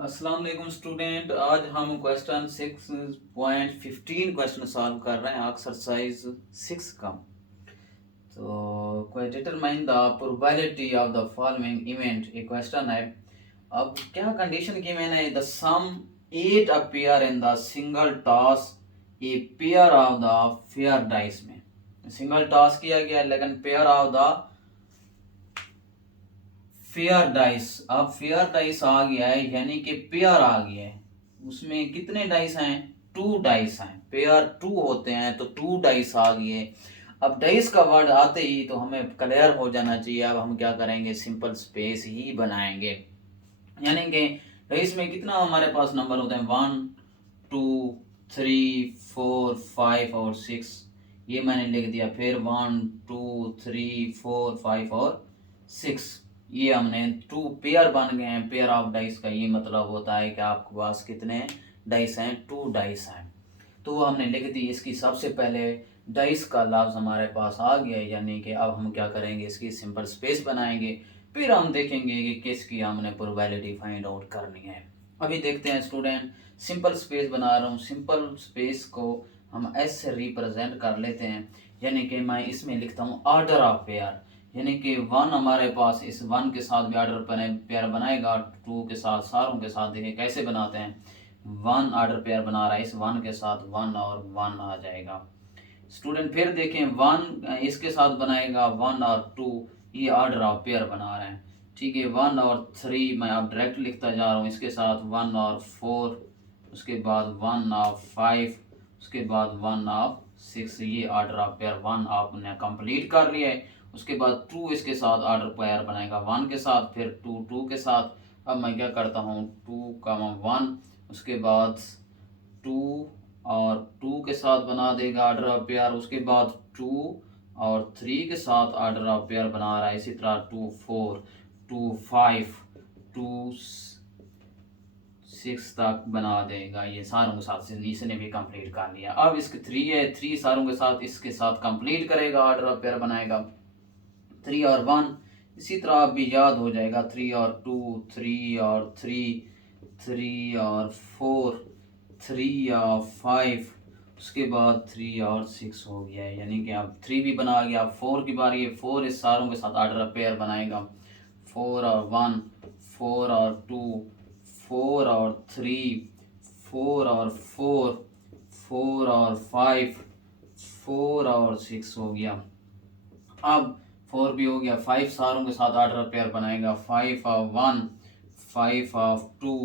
अस्सलाम वालेकुम स्टूडेंट। आज हम क्वेश्चन 6.15 क्वेश्चन सॉल्व कर रहे हैं एक्सरसाइज 6 का। तो determine the probability of the following event, ये क्वेश्चन है। अब क्या कंडीशन की मैंने, the sum 8 appear in the single toss a pair of the fair dice में। सिंगल टॉस किया गया लेकिन pair of the fair dice, अब फेयर डाइस आ गया है यानी कि पेयर आ गया है। उसमें कितने डाइस हैं? 2 डाइस हैं। पेयर 2 होते हैं तो 2 डाइस आ गए। अब डाइस का वर्ड आते ही तो हमें क्लियर हो जाना चाहिए। अब हम क्या करेंगे, सिंपल स्पेस ही बनाएंगे। यानी कि डाइस में कितना हमारे पास नंबर होते हैं? 1 2 3 4 5 और 6। ये मैंने लिख दिया। फिर 1 2 3 4 5 और 6, ये हमने 2 पेयर बन गए हैं। पेयर ऑफ डाइस का ये मतलब होता है कि आपके पास कितने डाइस हैं? 2 डाइस हैं। तो वो हमने लिख दी। इसकी सबसे पहले डाइस का लफ्ज़ हमारे पास आ गया, यानी कि अब हम क्या करेंगे, इसकी सिंपल स्पेस बनाएंगे। फिर हम देखेंगे कि किसकी हमने प्रोबेबिलिटी फाइंड आउट करनी है। अभी देखते हैं स्टूडेंट, सिंपल स्पेस बना रहा हूँ। सिंपल स्पेस को हम एस से रिप्रेजेंट कर लेते हैं, यानी कि मैं इसमें लिखता हूँ ऑर्डर ऑफ पेयर। यानी कि 1 हमारे पास इस 1 के साथ भी ऑर्डर पेयर बनाएगा। 2 के साथ, सारों के साथ देखिए कैसे बनाते हैं। 1 ऑर्डर पेयर बना रहा है, इस 1 के साथ 1 और 1 आ जाएगा। स्टूडेंट फिर देखें, 1 इसके साथ बनाएगा, 1 और 2 ये ऑर्डर ऑफ पेयर बना रहे हैं। ठीक है, 1 और 3 मैं अब डायरेक्ट लिखता जा रहा हूँ। इसके साथ 1 और 4, उसके बाद 1 और 5, उसके बाद 1 और 6, ये ऑर्डर ऑफ पेयर 1 आपने कंप्लीट कर लिया है। उसके बाद 2 इसके साथ ऑर्डर पेयर बनाएगा 1 के साथ, फिर 2 के साथ। अब मैं क्या करता हूँ, 2 का 1, उसके बाद 2 और 2 के साथ बना देगा ऑर्डर ऑफ पेयर। उसके बाद 2 और 3 के साथ ऑर्डर ऑफ पेयर बना रहा है। इसी तरह 2 4 2 5 2 6 तक बना देगा। ये सारों के साथ इसने भी कंप्लीट कर लिया। अब इसके 3 है, 3 सारों के साथ इसके साथ कंप्लीट करेगा, ऑर्डर ऑफ पेयर बनाएगा। 3 और 1 इसी तरह आप भी याद हो जाएगा। 3 और 2, 3 और 3, 3 और 4, 3 और 5, उसके बाद 3 और 6 हो गया है। यानी कि अब 3 भी बना गया। अब 4 की बारी है। 4 इस सारों के साथ ऑर्डर पेयर बनाएगा। 4 और 1, 4 और 2, 4 और 3, 4 और 4, 4 और 5, 4 और 6 हो गया। अब 4 भी हो गया। 5 सारों के साथ ऑर्डर पेयर बनाएगा। 5 ऑफ 1, 5 ऑफ 2,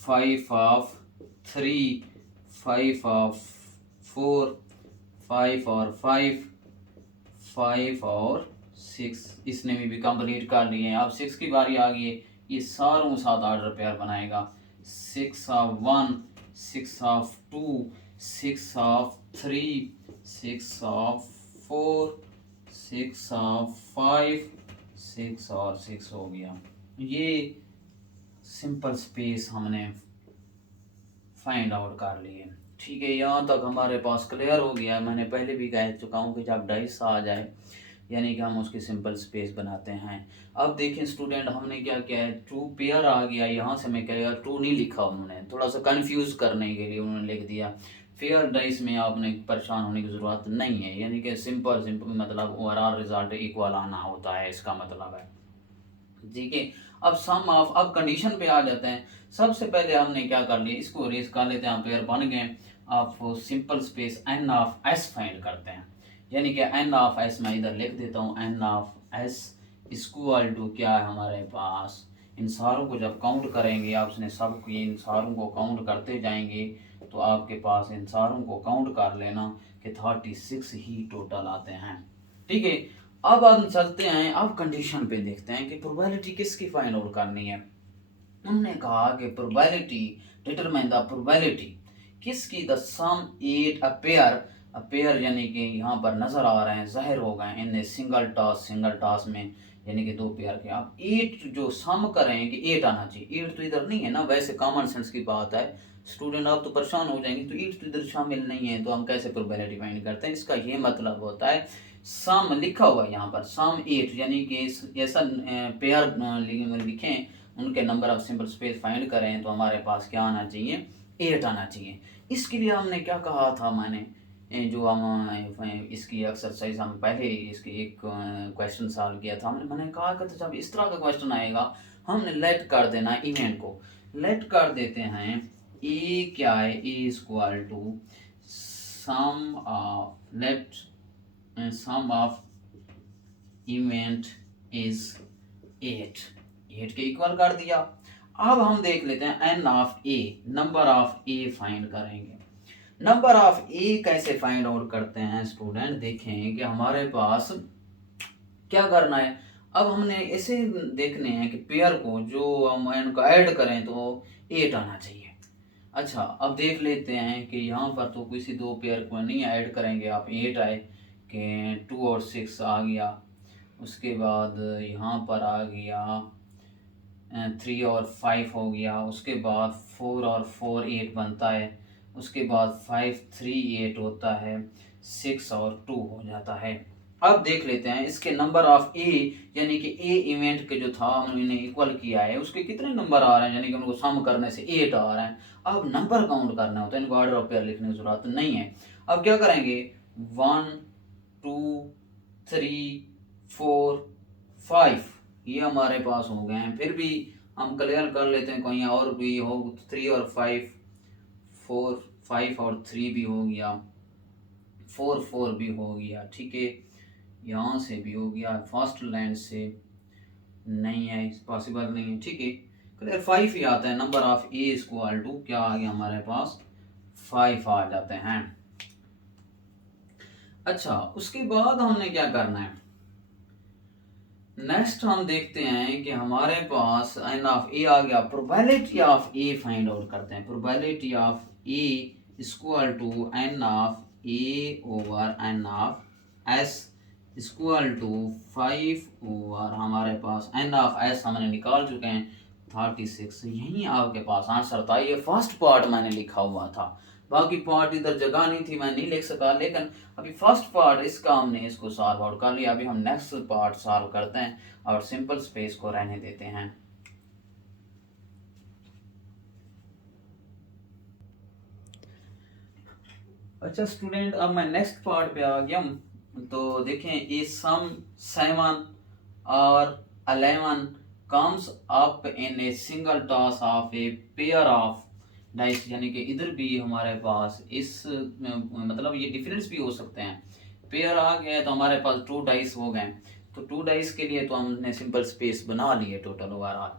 5 ऑफ 3, 5 ऑफ 4, 5 और 5, 5 और 6, इसने भी कंप्लीट कर लिए हैं। अब 6 की बारी आ गई है। ये सारों के साथ ऑर्डर पेयर बनाएगा। 6 of 1, 6 of 2, 6 of 3, 6 of 4, 6 of 5, 6 और 6 हो गया। ये सिंपल स्पेस हमने फाइंड आउट कर लिए। ठीक है, यहाँ तक हमारे पास क्लियर हो गया। मैंने पहले भी कह चुका हूँ कि जब डाइस आ जाए यानी कि हम उसकी सिंपल स्पेस बनाते हैं। अब देखें स्टूडेंट, हमने क्या किया है, 2 पेयर आ गया। यहाँ से मैं कहेगा 2 नहीं लिखा, उन्होंने थोड़ा सा कंफ्यूज करने के लिए उन्होंने लिख दिया। फेयर डाइस में आपने परेशान होने की ज़रूरत नहीं है, यानी कि सिंपल सिंपल मतलब ओवरऑल रिजल्ट इक्वल आना होता है, इसका मतलब है। ठीक है, अब सम ऑफ, अब कंडीशन पे आ जाते हैं। सबसे पहले हमने क्या कर लिया, इसको रेस कर लेते हैं। पेयर बन गए। आप simple space n of S find करते हैं, यानी कि एन ऑफ एस मैं इधर लिख देता हूँ। N of S equal to क्या है हमारे पास, इन सारों को जब काउंट करेंगे, आपने सब इन सारों को काउंट करते जाएंगे तो आपके पास इन सारों को काउंट कर लेना कि 36 ही टोटल आते हैं। ठीक है, अब हम चलते हैं, अब कंडीशन पे देखते हैं कि प्रोबेबिलिटी किसकी फाइंड आउट करनी है। उन्होंने कहा कि प्रोबेबिलिटी, डिटरमाइन द प्रोबेबिलिटी किसकी, द सम 8 अपेयर यानी कि यहाँ पर नजर आ रहे हैं, जाहिर हो गए इन सिंगल टॉस में, यानी कि 2 पेयर के। आप 8 जो सम करें कि 8 आना चाहिए। 8 तो इधर नहीं है ना, वैसे कॉमन सेंस की बात है स्टूडेंट, आप तो परेशान हो जाएंगे। तो 8 तो इधर शामिल नहीं है, तो हम कैसे प्रोबेबिलिटी फाइंड करते हैं? इसका ये मतलब होता है, सम लिखा हुआ है यहाँ पर, सम 8 यानी कि ऐसा पेयर लिखें उनके number of simple space find करें तो हमारे पास क्या आना चाहिए, 8 आना चाहिए। इसके लिए हमने क्या कहा था, मैंने जो हम इसकी एक्सरसाइज हम पहले इसकी एक क्वेश्चन सॉल्व किया था, मैंने कहा कि तो जब इस तरह का क्वेश्चन आएगा हमने लेट कर देना, इवेंट को लेट कर देते हैं। ए क्या है, A equal to sum of let sum of event is 8 के इक्वल कर दिया। अब हम देख लेते हैं n of A, number of A find करेंगे। नंबर ऑफ ए कैसे फाइंड आउट करते हैं स्टूडेंट, देखें कि हमारे पास क्या करना है। अब हमने ऐसे देखने हैं कि पेयर को जो हम इनको ऐड करें तो 8 आना चाहिए। अच्छा, अब देख लेते हैं कि यहाँ पर तो किसी दो पेयर को नहीं ऐड करेंगे, आप 8 आए कि 2 और 6 आ गया, उसके बाद यहाँ पर आ गया 3 और 5 हो गया, उसके बाद 4 और 4 8 बनता है, उसके बाद 5 3 8 होता है, 6 और 2 हो जाता है। अब देख लेते हैं इसके नंबर ऑफ ए, यानी कि ए इवेंट के जो था हमने इक्वल किया है उसके कितने नंबर आ रहे हैं, यानी कि उनको सम करने से 8 आ रहे हैं। अब नंबर काउंट करना होता है, इनको ऑर्डर ऑफ पेयर लिखने की जरूरत नहीं है। अब क्या करेंगे, 1 2 3 4 5 ये हमारे पास हो गए हैं। फिर भी हम क्लियर कर लेते हैं, कहीं और भी हो, 3 और 5 4 5 और 3 भी हो गया, 4 4 भी हो गया, ठीक है, यहाँ से भी हो गया, फर्स्ट लाइन से नहीं है, पॉसिबल नहीं है, ठीक है, क्लियर 5 ही आता है। Number of A equal to क्या आ गया हमारे पास, 5 आ जाते हैं। अच्छा, उसके बाद हमने क्या करना है, नेक्स्ट हम देखते हैं कि हमारे पास एन ऑफ ए आ गया, probability of A find out करते हैं। Probability of A equal to n of A over n of S equal to 5 over हमारे पास एन ऑफ एस हमने निकाल चुके हैं 36। यही आपके पास आंसर था। ये फर्स्ट पार्ट मैंने लिखा हुआ था, बाकी पार्ट इधर जगह नहीं थी, मैं नहीं लिख सका, लेकिन अभी फर्स्ट पार्ट इसका हमने इसको सॉल्व आउट कर लिया। अभी हम नेक्स्ट पार्ट सॉल्व करते हैं और सिंपल स्पेस को रहने देते हैं। अच्छा स्टूडेंट, अब मैं नेक्स्ट पार्ट पे आ गया हूँ। तो देखें, ये सम 7 और 11 comes up in a single toss of a pair of dice, यानी कि इधर भी हमारे पास इस मतलब ये डिफरेंस भी हो सकते हैं। पेयर आ गया तो हमारे पास 2 डाइस हो गए, तो 2 डाइस के लिए तो हमने सिंपल स्पेस बना लिए टोटल ओवरऑल।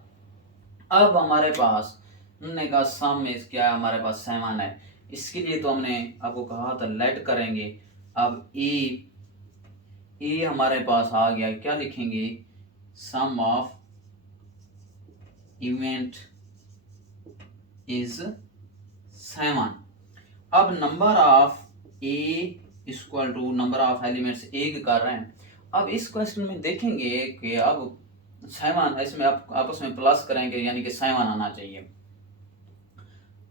अब हमारे पास हमने कहा सम में क्या है, हमारे पास 7 है, इसके लिए तो हमने आपको कहा था लेट करेंगे। अब ए हमारे पास आ गया, क्या लिखेंगे, सम ऑफ इवेंट इज 7। अब number of A equal to number of elements 1 कर रहे हैं। अब इस क्वेश्चन में देखेंगे कि अब 7 इसमें आप आपस में प्लस करेंगे, यानी कि 7 आना चाहिए।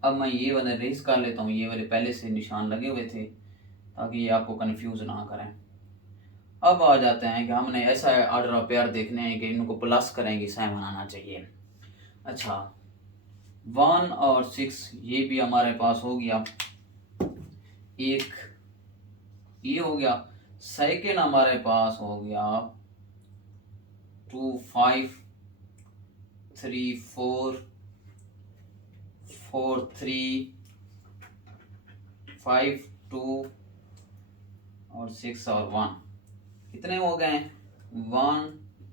अब मैं ये वाले रेस कर लेता हूँ, ये वाले पहले से निशान लगे हुए थे ताकि ये आपको कंफ्यूज ना करें। अब आ जाते हैं कि हमने ऐसा ऑर्डर ऑफ पेयर देखने हैं कि इनको प्लस करेंगे 7 आना चाहिए। अच्छा, 1 और 6 ये भी हमारे पास हो गया, एक ये हो गया। सेकेंड हमारे पास हो गया 2 5 3 4 4 3 5 2 और 6 और 1 कितने हो गए, 1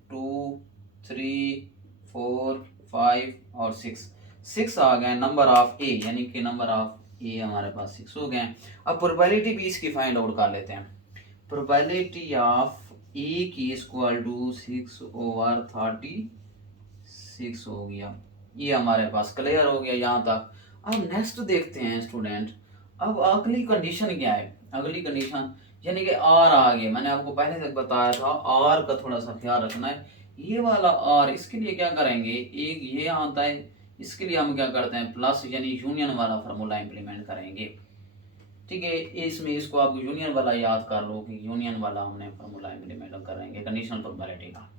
2 3 4 5 और 6 आ गए नंबर ऑफ ए, यानी कि नंबर ऑफ ए हमारे पास 6 हो गए। अब प्रोबेबिलिटी भी इसकी फाइंड आउट कर लेते हैं। प्रोबेबिलिटी ऑफ ए की इक्वल टू 6 ओवर 36 हो गया, ये हमारे पास क्लियर हो गया यहाँ तक। अब नेक्स्ट देखते हैं स्टूडेंट, अब अगली कंडीशन क्या है, अगली कंडीशन यानी कि आर आ गया। मैंने आपको पहले तक बताया था आर का थोड़ा सा ख्याल रखना है। ये वाला आर, इसके लिए क्या करेंगे, एक ये आता है, इसके लिए हम क्या करते हैं प्लस, यानी यूनियन वाला फार्मूला इंप्लीमेंट करेंगे, ठीक है। इसमें इसको आप यूनियन वाला याद कर लो कि यूनियन वाला हमने फार्मूला इंप्लीमेंट करेंगे कंडीशनल प्रोबेबिलिटी का।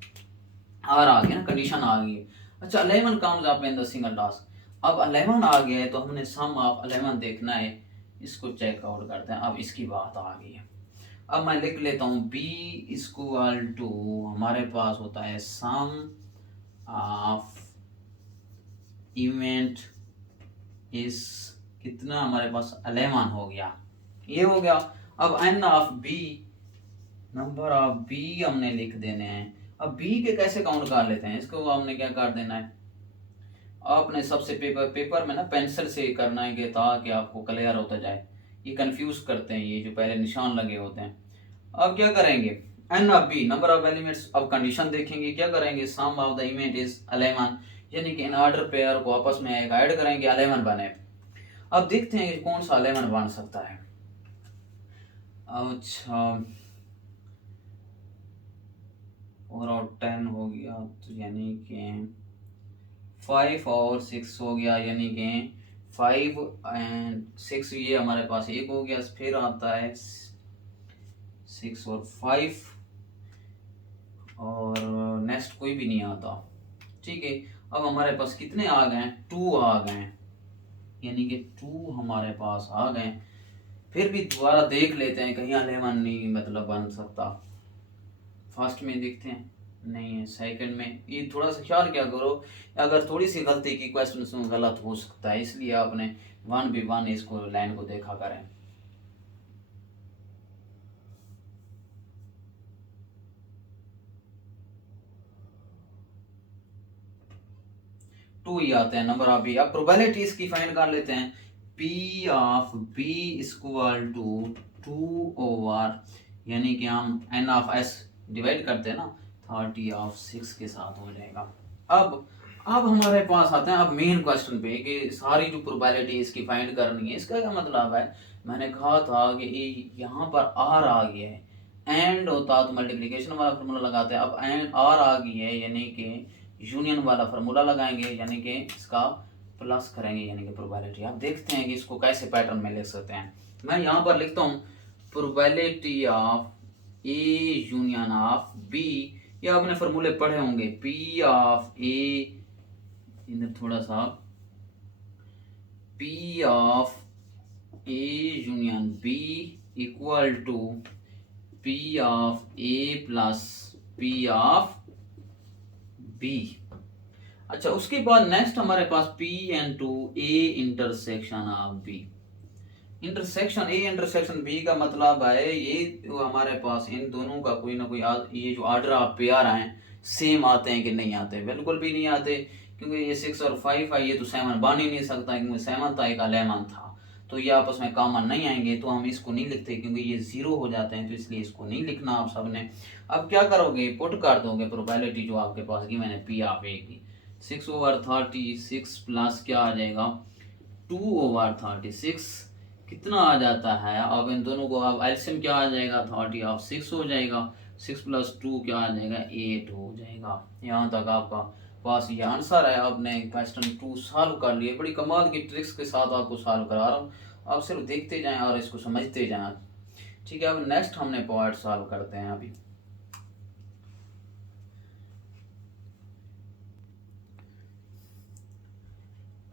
आर आ गया ना, कंडीशन आ गई। अच्छा 11 comes up in the single task. अब 11 आ गया है तो हमने सम ऑफ 11 देखना है, इसको चेकआउट करते हैं। अब इसकी बात आ गई है, अब मैं लिख लेता हूँ बी इक्वल टू हमारे पास होता है सम ऑफ इवेंट इस कितना हमारे पास 11 हो गया, ये हो गया। अब n of B, number of B हमने लिख देने हैं। अब बी के कैसे काउंट कर लेते हैं, इसको हमने क्या कर देना है, आपने सबसे पेपर में ना पेंसिल से करना है कि ताकि आपको क्लियर होता जाए, ये कंफ्यूज करते हैं ये जो पहले निशान लगे होते हैं। अब क्या करेंगे, n of B number of elements, अब कंडीशन देखेंगे क्या करेंगे, sum of the event is 11, यानी कि इन ऑर्डर पेयर को आपस में एक ऐड करेंगे 11 बने। अब देखते हैं कि कौन सा 11 बन सकता है। अच्छा 4 और 10 हो गया, तो यानी कि 5 और 6 हो गया, यानी कि 5 एंड 6 ये हमारे पास एक हो गया। फिर आता है 6 और 5 और नेक्स्ट कोई भी नहीं आता, ठीक है। अब हमारे पास कितने आ गए, 2 आ गए, यानी कि 2 हमारे पास आ गए। फिर भी दोबारा देख लेते हैं कहीं 11 नहीं मतलब बन सकता। फर्स्ट में देखते हैं, नहीं है। सेकंड में ये थोड़ा सा ख्याल क्या करो, अगर थोड़ी सी गलती की क्वेश्चन में गलत हो सकता है, इसलिए आपने 1 इसको लाइन को देखा करें। टू ही आते हैं नंबर ऑफ बी। अब प्रोबेबिलिटी इसकी फाइंड कर लेते हैं, P of B equal to 2 over, यानी कि हम एन ऑफ एस डिवाइड करते हैं ना 30 ऑफ 6 के साथ हो जाएगा। अब हमारे पास आते हैं अब मेन क्वेश्चन पे कि सारी जो प्रोबेबिलिटी इसकी फाइंड करनी है। इसका क्या मतलब है, मैंने कहा था कि यहाँ पर आर आ गया है, एंड होता तो मल्टीप्लिकेशन वाला फार्मूला लगाते हैं। अब एंड आर आ गई है, यानी कि यूनियन वाला फार्मूला लगाएंगे, यानी कि इसका प्लस करेंगे, यानी कि प्रोबेबिलिटी। आप देखते हैं कि इसको कैसे पैटर्न में लिख सकते हैं। मैं यहाँ पर लिखता हूँ probability of A union of B, ये आपने फार्मूले पढ़े होंगे, पी ऑफ ए, इधर थोड़ा सा, P of A union B equal to P of A plus P of B. अच्छा उसके बाद नेक्स्ट हमारे पास P and two A intersection of B. Intersection A intersection B का मतलब है ये हमारे पास इन दोनों का कोई ना कोई ये जो ऑर्डर ऑफ पेयर आए सेम आते हैं कि नहीं आते, बिल्कुल भी नहीं आते, क्योंकि ये 6 और 5 है, ये तो 7 बन ही नहीं सकता, क्योंकि 7 था एक 11 था, तो ये आपस में कॉमन नहीं आएंगे, तो हम इसको नहीं लिखते क्योंकि ये 0 हो जाते हैं, तो इसलिए इसको नहीं लिखना आप सबने। अब क्या करोगे, पुट कर दोगे प्रोबेबिलिटी जो आपके पास की मैंने पी ऑफ ए की, 6 ओवर 36 प्लस क्या आ जाएगा 2 ओवर 36, कितना आ जाता है। अब इन दोनों को अब एलसीएम क्या आ जाएगा, 30 ऑफ 6 हो जाएगा, 6 प्लस 2 क्या आ जाएगा 8 हो जाएगा। यहाँ तक आपका पास ये आंसर है। आपने क्वेश्चन 2 सॉल्व कर लिए, बड़ी कमाल की ट्रिक्स के साथ आपको सॉल्व करा रहा हूँ, आप सिर्फ देखते जाएं और इसको समझते जाएं, ठीक है। अब नेक्स्ट हमने पार्ट सॉल्व करते हैं अभी।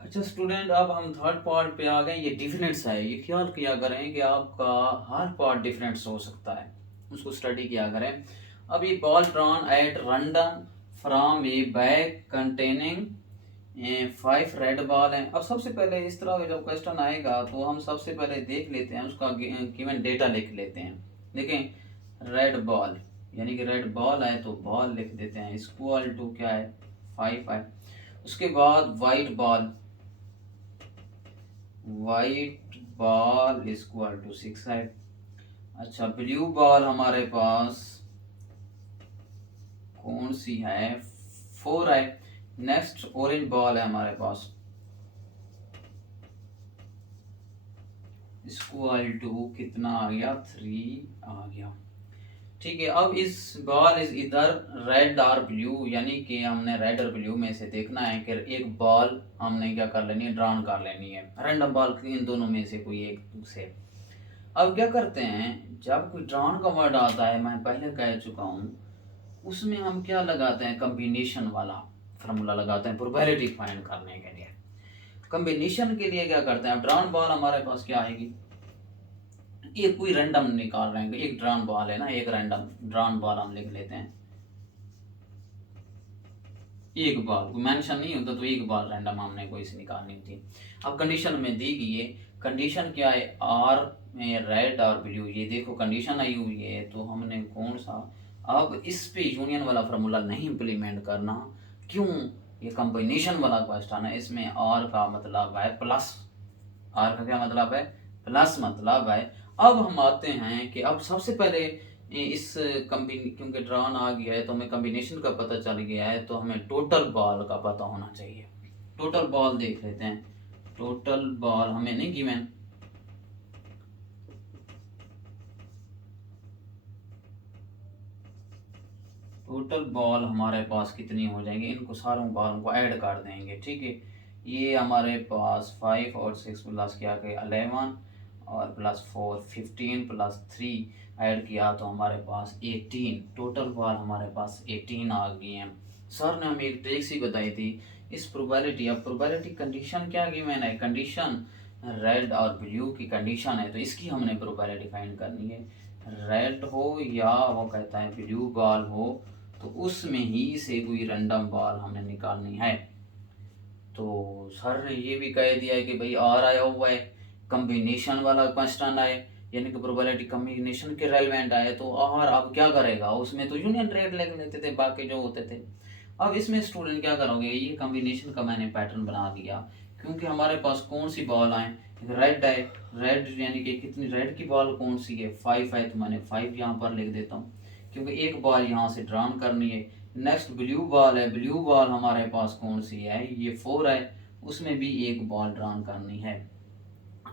अच्छा स्टूडेंट, अब हम थर्ड पार्ट पे आ गए, ये डिफरेंस है, ये ख्याल किया करें कि आपका हर पार्ट डिफरेंस हो सकता है, उसको स्टडी किया करें। अब ये ball drawn at random from a bag containing 5 red ball हैं। अब सबसे पहले इस तरह का जब क्वेश्चन आएगा तो हम सबसे पहले देख लेते हैं, उसका गिवन डेटा लिख लेते हैं। देखें रेड बॉल, यानी कि रेड बॉल है तो बॉल लिख देते हैं, इक्वल टू क्या है 5 है। उसके बाद white ball, white ball equal to 6 है। अच्छा ब्लू बॉल हमारे पास कौन सी है 4 है। नेक्स्ट ऑरेंज बॉल है हमारे पास, इक्वल टू कितना आ गया 3 आ गया, ठीक है। अब इस बॉल इज इधर रेड और ब्लू, यानी कि हमने रेड और ब्लू में से देखना है कि एक बॉल हमने क्या कर लेनी है, ड्रॉन कर लेनी है, रैंडम बॉल इन दोनों में से कोई एक से। अब क्या करते हैं, जब कोई ड्रॉन का वर्ड आता है, मैं पहले कह चुका हूँ, उसमें हम क्या लगाते हैं कॉम्बिनेशन वाला फार्मूला लगाते हैं प्रोबेबिलिटी फाइंड करने के लिए। कॉम्बिनेशन के लिए क्या करते हैं, ड्रॉन बॉल हमारे पास क्या आएगी, ये कोई रैंडम निकाल रहे हैं, एक ड्रॉन बॉल है ना, एक रैंडम ड्रॉन बॉल हम लिख लेते हैं, एक बॉल कोई मेंशन नहीं होता तो एक बॉल रैंडम हमने कोई से निकालनी होती है। अब कंडीशन में दी गई है, कंडीशन क्या है, आर में रेड और ब्लू, ये देखो कंडीशन आई हुई है, तो हमने कौन सा, अब इस पे यूनियन वाला फार्मूला नहीं इम्प्लीमेंट करना, क्यों, ये कॉम्बिनेशन वाला क्वेश्चन है, इसमें आर का मतलब है प्लस, आर का क्या मतलब है, प्लस मतलब है। अब हम आते हैं कि अब सबसे पहले इस क्योंकि ड्रॉन आ गया है तो हमें कॉम्बिनेशन का पता चल गया है, तो हमें टोटल बॉल का पता होना चाहिए। टोटल बॉल देख लेते हैं, टोटल बॉल हमें नहीं गिवन, टोटल बॉल हमारे पास कितनी हो जाएंगी, इनको सारों बॉलों को ऐड कर देंगे, ठीक है। ये हमारे पास 5 और 6 प्लस क्या के 11 और प्लस 4 15 प्लस 3 ऐड किया तो हमारे पास 18, टोटल बॉल हमारे पास 18 आ गई हैं। सर ने हमें एक ट्रिक सी बताई थी इस प्रोबेबिलिटी, अब प्रोबेबिलिटी कंडीशन क्या गिवन है, कंडीशन रेड और ब्लू की कंडीशन है, तो इसकी हमने प्रोबेबिलिटी फाइंड करनी है। रेड हो या वो कहता है ब्लू बॉल हो, तो उसमें ही से कोई रैंडम बॉल हमने निकालनी है। तो सर ने ये भी कह दिया है कि भाई आर आया हुआ है, कॉम्बिनेशन वाला क्वेश्चन आए, यानी कि प्रोबेबिलिटी कॉम्बिनेशन के रेलेवेंट आए, तो आर अब क्या करेगा, उसमें तो यूनियन रेट लिख लेते थे बाकी जो होते थे। अब इसमें स्टूडेंट क्या करोगे, ये कॉम्बिनेशन का मैंने पैटर्न बना दिया, क्योंकि हमारे पास कौन सी बॉल आए, रेड है, रेड यानी कि कितनी, रेड की बॉल कौन सी है, 5 है, तो मैंने 5 यहाँ पर लिख देता हूँ, क्योंकि एक बॉल यहाँ से ड्रॉन करनी है। नेक्स्ट ब्लू बॉल है, ब्लू बॉल हमारे पास कौन सी है, ये 4 है, उसमें भी एक बॉल ड्रॉन करनी है।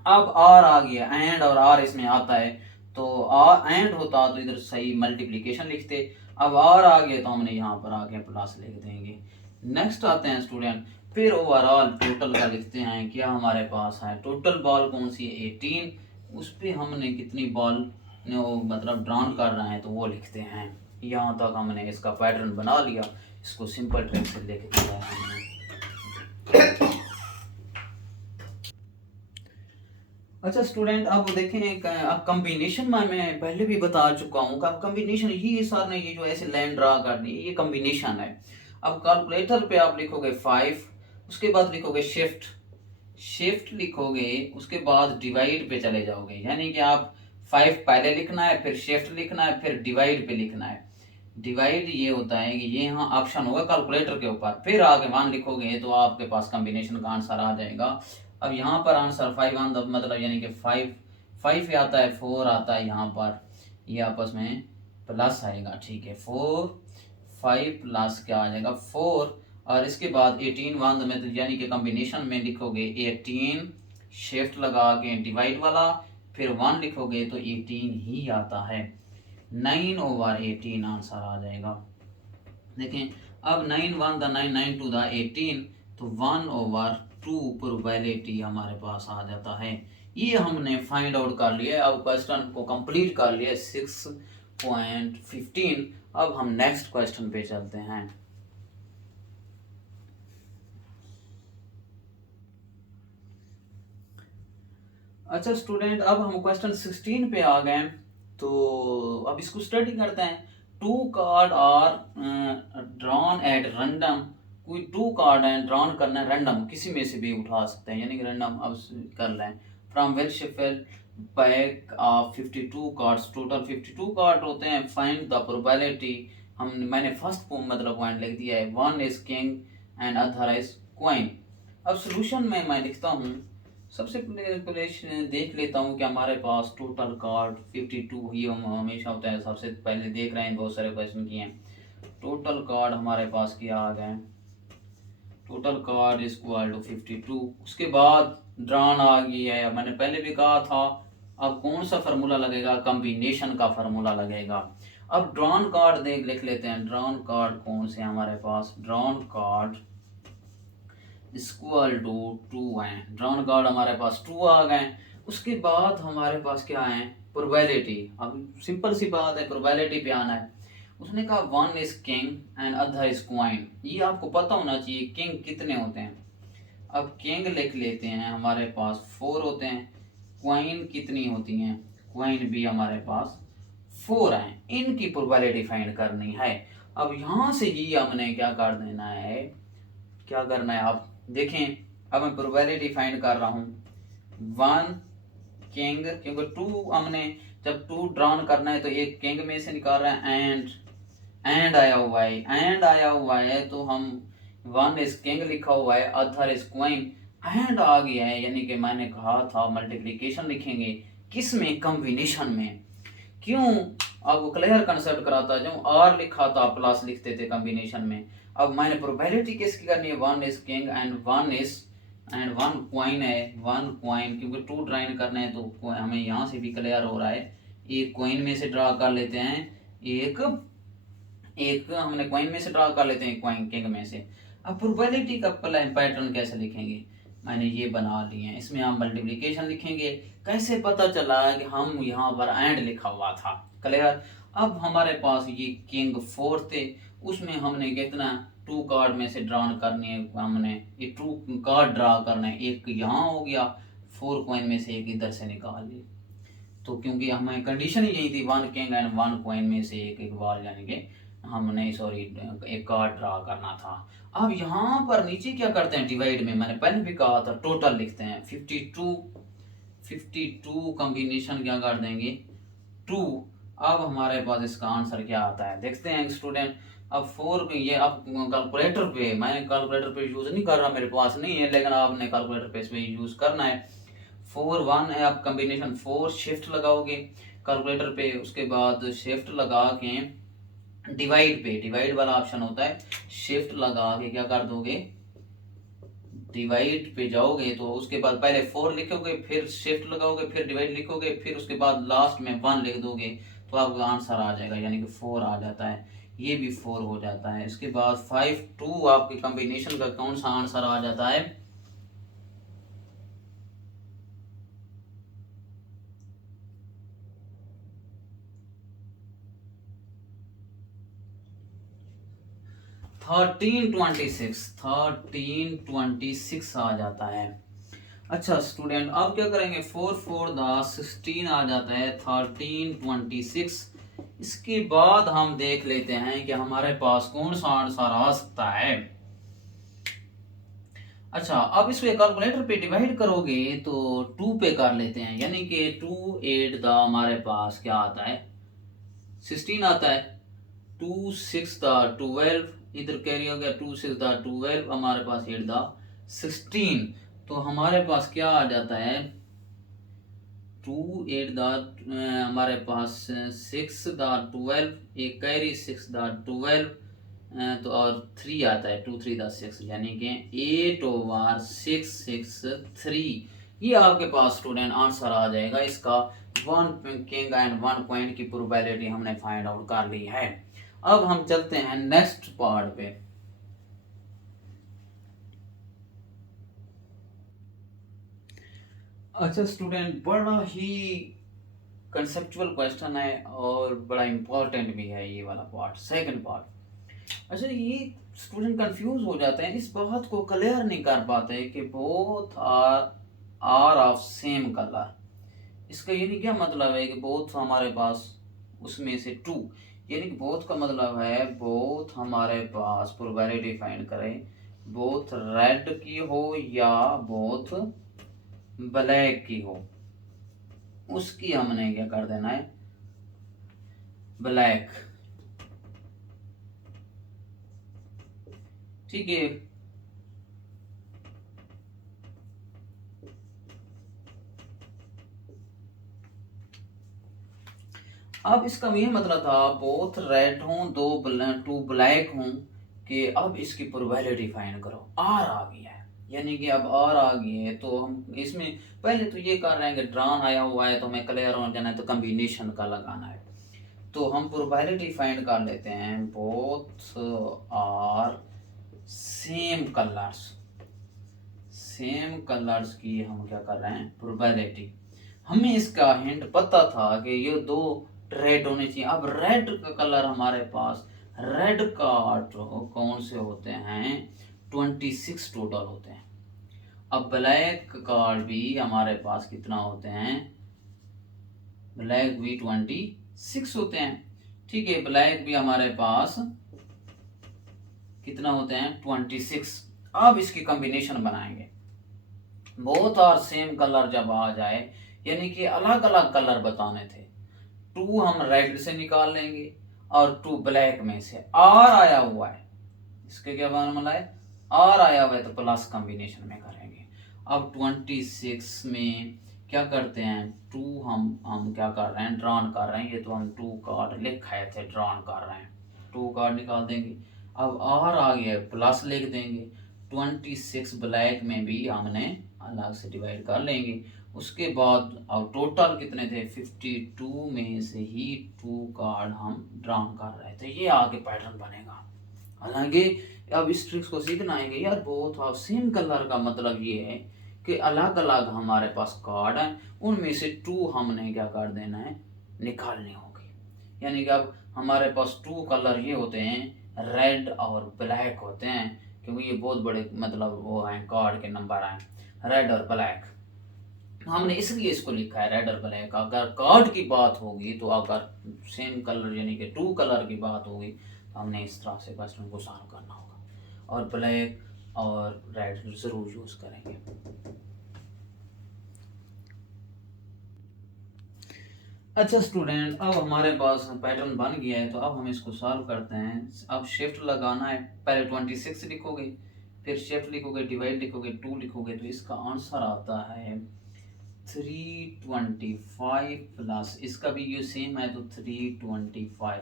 अब आर आ गया, एंड और आर इसमें आता है, तो आर एंड होता तो इधर सही मल्टीप्लिकेशन लिखते, अब आर आ गया तो हमने यहाँ पर आगे प्लस लिख देंगे। नेक्स्ट आते हैं स्टूडेंट, फिर ओवरऑल टोटल का लिखते हैं, क्या हमारे पास है, टोटल बॉल कौन सी है 18, उस पर हमने कितनी बॉल मतलब ड्रॉन कर रहे हैं तो वो लिखते हैं। यहाँ तक हमने इसका पैटर्न बना लिया, इसको सिंपल ट्रिक से लिख दिया है हमने। अच्छा स्टूडेंट, अब देखें अब कॉम्बिनेशन में मैं पहले भी बता चुका हूँ कि कॉम्बिनेशन ही सर ने ये जो ऐसे लाइन ड्रा कर दी ये कॉम्बिनेशन है। अब कैलकुलेटर पे आप लिखोगे 5, उसके बाद लिखोगे शिफ्ट, शिफ्ट लिखोगे, उसके बाद डिवाइड पे चले जाओगे, यानी कि आप 5 पहले लिखना है, फिर शिफ्ट लिखना है, फिर डिवाइड पे लिखना है। डिवाइड ये होता है कि ये यहाँ ऑप्शन होगा कैलकुलेटर के ऊपर, फिर आगे 1 लिखोगे तो आपके पास कॉम्बिनेशन का आंसर आ जाएगा। अब यहाँ पर आंसर 5 आंसर मतलब यानी कि 5 आता है, 4 आता है, यहाँ पर ये आपस में प्लस आएगा, ठीक है, 4 5 प्लस क्या आ जाएगा 4, और इसके बाद 18 1 में, तो यानी कि कॉम्बिनेशन में लिखोगे 18 शिफ्ट लगा के डिवाइड वाला, फिर 1 लिखोगे तो 18 ही आता है, 9/18 आंसर आ जाएगा। देखें अब 9 1 द 9 9 2 द 18, तो 1/2 प्रोबेबिलिटी हमारे पास आ जाता है। ये हमने फाइंड आउट कर लिया, अब क्वेश्चन को कंप्लीट कर लिया 6.15। अब हम नेक्स्ट क्वेश्चन पे चलते हैं। अच्छा स्टूडेंट, अब हम क्वेश्चन 16 पे आ गए, तो अब इसको स्टडी करते हैं। 2 card are drawn at random, कोई 2 कार्ड हैं ड्रॉन करना है रैंडम, किसी में से भी उठा सकते हैं, यानी कि रैंडम अब कर लें, from well shuffled pack of 52 cards, total 52 card होते हैं, फाइंड द प्रोबेबिलिटी, मैंने फर्स्ट मतलब पॉइंट लिख दिया है, 1 is king and other is queen. अब सोल्यूशन में मैं लिखता हूँ, सबसे पहले देख लेता हूँ कि हमारे पास टोटल कार्ड 52 ही हम हमेशा होता है, सबसे पहले देख रहे हैं, बहुत सारे क्वेश्चन किए हैं। टोटल कार्ड हमारे पास क्या आ गए, total card is equal to 52, उसके बाद ड्रॉन आ गई है, मैंने पहले भी कहा था। अब कौन सा फार्मूला लगेगा, कॉम्बिनेशन का फार्मूला लगेगा। अब ड्रॉन कार्ड देख लिख लेते हैं, ड्रॉन कार्ड कौन से हमारे पास, ड्रॉन कार्ड इक्वल टू 2 हैं, ड्रॉन कार्ड हमारे पास 2 आ गए। उसके बाद हमारे पास क्या है, प्रोबेबिलिटी, अब सिंपल सी बात है, प्रोबेबिलिटी पे आना है। उसने कहा one is king and other is queen. ये आपको पता होना चाहिए किंग कितने होते हैं। अब किंग लिख लेते हैं, हमारे पास 4 होते हैं। क्वीन कितनी होती हैं? क्वीन भी हमारे पास 4 हैं। इनकी प्रोबेबिलिटी फाइंड करनी है। अब यहाँ से ही हमने क्या कर देना है, क्या करना है आप देखें। अब मैं प्रोबेबिलिटी फाइंड कर रहा हूँ। 1 किंग, क्योंकि 2 हमने जब 2 ड्रॉन करना है तो एक किंग में से निकाल रहे हैं। एंड आया हुआ है, एंड आया हुआ है तो हम 1 इज किंग लिखा हुआ है, अदर इज क्वीन, एंड आ गया है। यानी कि मैंने कहा था मल्टीप्लिकेशन लिखेंगे किस में? कॉम्बिनेशन में। क्यों? आपको क्लियर कंसेप्ट कराता जब आर लिखा था प्लस लिखते थे कॉम्बिनेशन में। अब मैंने प्रोबेबिलिटी किसकी करनी है? 1 इज किंग एंड 1 क्वीन है। 1 क्वीन, क्योंकि 2 ड्राइन करने हैं तो हमें यहाँ से भी क्लियर हो रहा है। एक क्वीन में से ड्रा कर लेते हैं, एक हमने क्वीन में से ड्रा कर लेते हैं, क्वीन किंग में से। अब प्रोबेबिलिटी का पैटर्न कैसे लिखेंगे? मैंने ये बना लिए हैं। इसमें हम मल्टीप्लिकेशन लिखेंगे। कैसे पता चला कि हम यहाँ पर एंड लिखा हुआ था? क्लियर। अब हमारे पास ये किंग 4 थे, उसमें हमने कितना 2 कार्ड में से ड्रा करनी है। हमने ये 2 कार्ड ड्रा करना है, एक यहाँ हो गया, 4 क्वीन में से एक इधर से निकाल ली। तो क्योंकि हमें कंडीशन ही यही थी 1 किंग एंड 1 क्वीन में से एक बार, यानी कि हमने सॉरी एक कार्ड ड्रा करना था। अब यहाँ पर नीचे क्या करते हैं? डिवाइड में मैंने पहले भी कहा था टोटल लिखते हैं। 52 कॉम्बिनेशन क्या कर देंगे? 2। अब हमारे पास इसका आंसर क्या आता है देखते हैं स्टूडेंट। अब 4 ये अब कैलकुलेटर पे, मैं कैलकुलेटर पे यूज नहीं कर रहा, मेरे पास नहीं है, लेकिन आपने कैलकुलेटर पे इसमें यूज करना है। 4 1 है, आप कॉम्बिनेशन 4 शिफ्ट लगाओगे कैलकुलेटर पे, उसके बाद शिफ्ट लगा के डिवाइड पे, डिवाइड वाला ऑप्शन होता है, शिफ्ट लगा के क्या कर दोगे? डिवाइड पे जाओगे तो उसके बाद पहले 4 लिखोगे, फिर शिफ्ट लगाओगे, फिर डिवाइड लिखोगे, फिर उसके बाद लास्ट में 1 लिख दोगे तो आपका आंसर आ जाएगा, यानी कि 4 आ जाता है। ये भी 4 हो जाता है। इसके बाद 5 2 आपके कॉम्बिनेशन का कौन सा आंसर आ जाता है? 1326 आ जाता है। अच्छा स्टूडेंट, अब क्या करेंगे? 4 4 16 आ जाता है, 1326। इसके बाद हम देख लेते हैं कि हमारे पास कौन सा आंसर आ सकता है। अच्छा, अब इसको कैलकुलेटर पे डिवाइड करोगे तो 2 पे कर लेते हैं, यानी कि 2 8 हमारे पास क्या आता है? 16 आता है। 2 6 12, इधर कैरी हो गया, 2 6 12, हमारे पास 8 16। तो हमारे पास क्या आ जाता है? 2 8 हमारे पास 6 12, एक कैरी 6 12, तो और 3 आता है, 2 3 6, यानी कि 8/663। ये आपके पास स्टूडेंट आंसर आ जाएगा इसका। 1 किंग एंड 1 क्वीन की प्रोबेबिलिटी हमने फाइंड आउट कर ली है। अब हम चलते हैं नेक्स्ट पार्ट पे। अच्छा स्टूडेंट, बड़ा ही कंसेप्चुअल क्वेश्चन है और बड़ा इंपॉर्टेंट भी है ये वाला पार्ट, सेकंड पार्ट। अच्छा, ये स्टूडेंट कंफ्यूज हो जाते हैं, इस बात को क्लियर नहीं कर पाते कि both are of same colour. इसका ये नहीं क्या मतलब है कि बोथ हमारे पास उसमें से 2, यानी कि बोथ का मतलब है बोथ हमारे पास प्रोबेबिलिटी फाइंड करें, बोथ रेड की हो या बोथ ब्लैक की हो, उसकी हमने क्या कर देना है? ब्लैक। ठीक है। अब इसका ये मतलब था बोथ रेड हों, 2 ब्लैक हों, कि अब इसकी प्रोबेबिलिटी फाइंड करो। आर आ गया है, यानी कि अब आर आ गई है तो हम इसमें पहले तो ये कर रहे हैं कि ड्रॉन आया हुआ है तो हमें क्लियर हो जाना है, तो कॉम्बिनेशन का लगाना है। तो हम प्रोबेबिलिटी फाइंड कर लेते हैं, both are same colours. Same colours की हम क्या कर रहे हैं? प्रोबेबिलिटी। हमें इसका हिंट पता था कि ये 2 रेड होने चाहिए। अब रेड का कलर हमारे पास, रेड कार्ड कौन से होते हैं, 26 टोटल होते हैं। अब ब्लैक कार्ड भी हमारे पास कितना होते हैं, ब्लैक भी 26 होते हैं। ठीक है, ब्लैक भी हमारे पास कितना होते हैं, 26। अब इसकी कॉम्बिनेशन बनाएंगे। बोथ आर सेम कलर जब आ जाए, यानी कि अलग अलग कलर बताने थे, 2 हम रेड से निकाल लेंगे और 2 ब्लैक में से। आर आया हुआ है, इसके क्या फॉर्मूला है, आर आया हुआ है तो प्लस कॉम्बिनेशन में करेंगे। अब 26 में क्या करते हैं, 2 हम क्या कर रहे हैं, ड्रॉन कर रहे हैं। ये तो हम 2 कार्ड लिखे थे, ड्रॉन कर रहे हैं, 2 कार्ड निकाल देंगे। अब आर आ गया, प्लस लिख देंगे। 26 ब्लैक में भी हमने अलग से डिवाइड कर लेंगे। उसके बाद अब टोटल कितने थे, 52 में से ही 2 कार्ड हम ड्रॉन कर रहे थे। ये आगे पैटर्न बनेगा। हालांकि अब इस ट्रिक्स को सीखना है कि यार बहुत ऑफ सेम कलर का मतलब ये है कि अलग अलग हमारे पास कार्ड हैं, उनमें से 2 हमने क्या कर देना है, निकालने होंगे। यानी कि अब हमारे पास 2 कलर ये होते हैं, रेड और ब्लैक होते हैं, क्योंकि ये बहुत बड़े मतलब वो हैं, कार्ड के नंबर हैं, रेड और ब्लैक। हमने इसलिए इसको लिखा है रेड और ब्लैक। अगर कार्ड की बात होगी तो अगर सेम कलर यानी कि 2 कलर की बात होगी तो हमने इस तरह से क्वेश्चन को सॉल्व करना होगा, और ब्लैक और रेड जरूर यूज करेंगे। अच्छा स्टूडेंट, अब हमारे पास पैटर्न बन गया है, तो अब हम इसको सॉल्व करते हैं। अब शिफ्ट लगाना है, पहले 26 लिखोगे, फिर शिफ्ट लिखोगे, डिवाइड लिखोगे, 2 लिखोगे, तो इसका आंसर आता है 325 प्लस, इसका भी ये सेम है तो 325।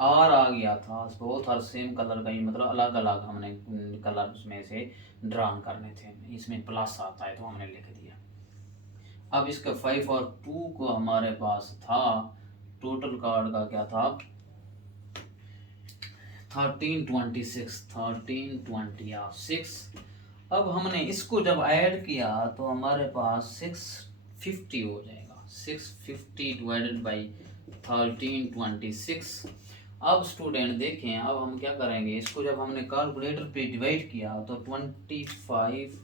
आर आ गया था, बहुत हर सेम कलर का, ये मतलब अलग अलग हमने कलर में से ड्रॉन करने थे, इसमें प्लस आता है तो हमने लिख दिया। अब इसका 5 और 2 को हमारे पास था, टोटल कार्ड का क्या था, 1326। अब हमने इसको जब ऐड किया तो हमारे पास 650 हो जाएगा, 650 डिवाइडेड बाई 1326। अब स्टूडेंट देखें, अब हम क्या करेंगे, इसको जब हमने कैलकुलेटर पे डिवाइड किया तो 25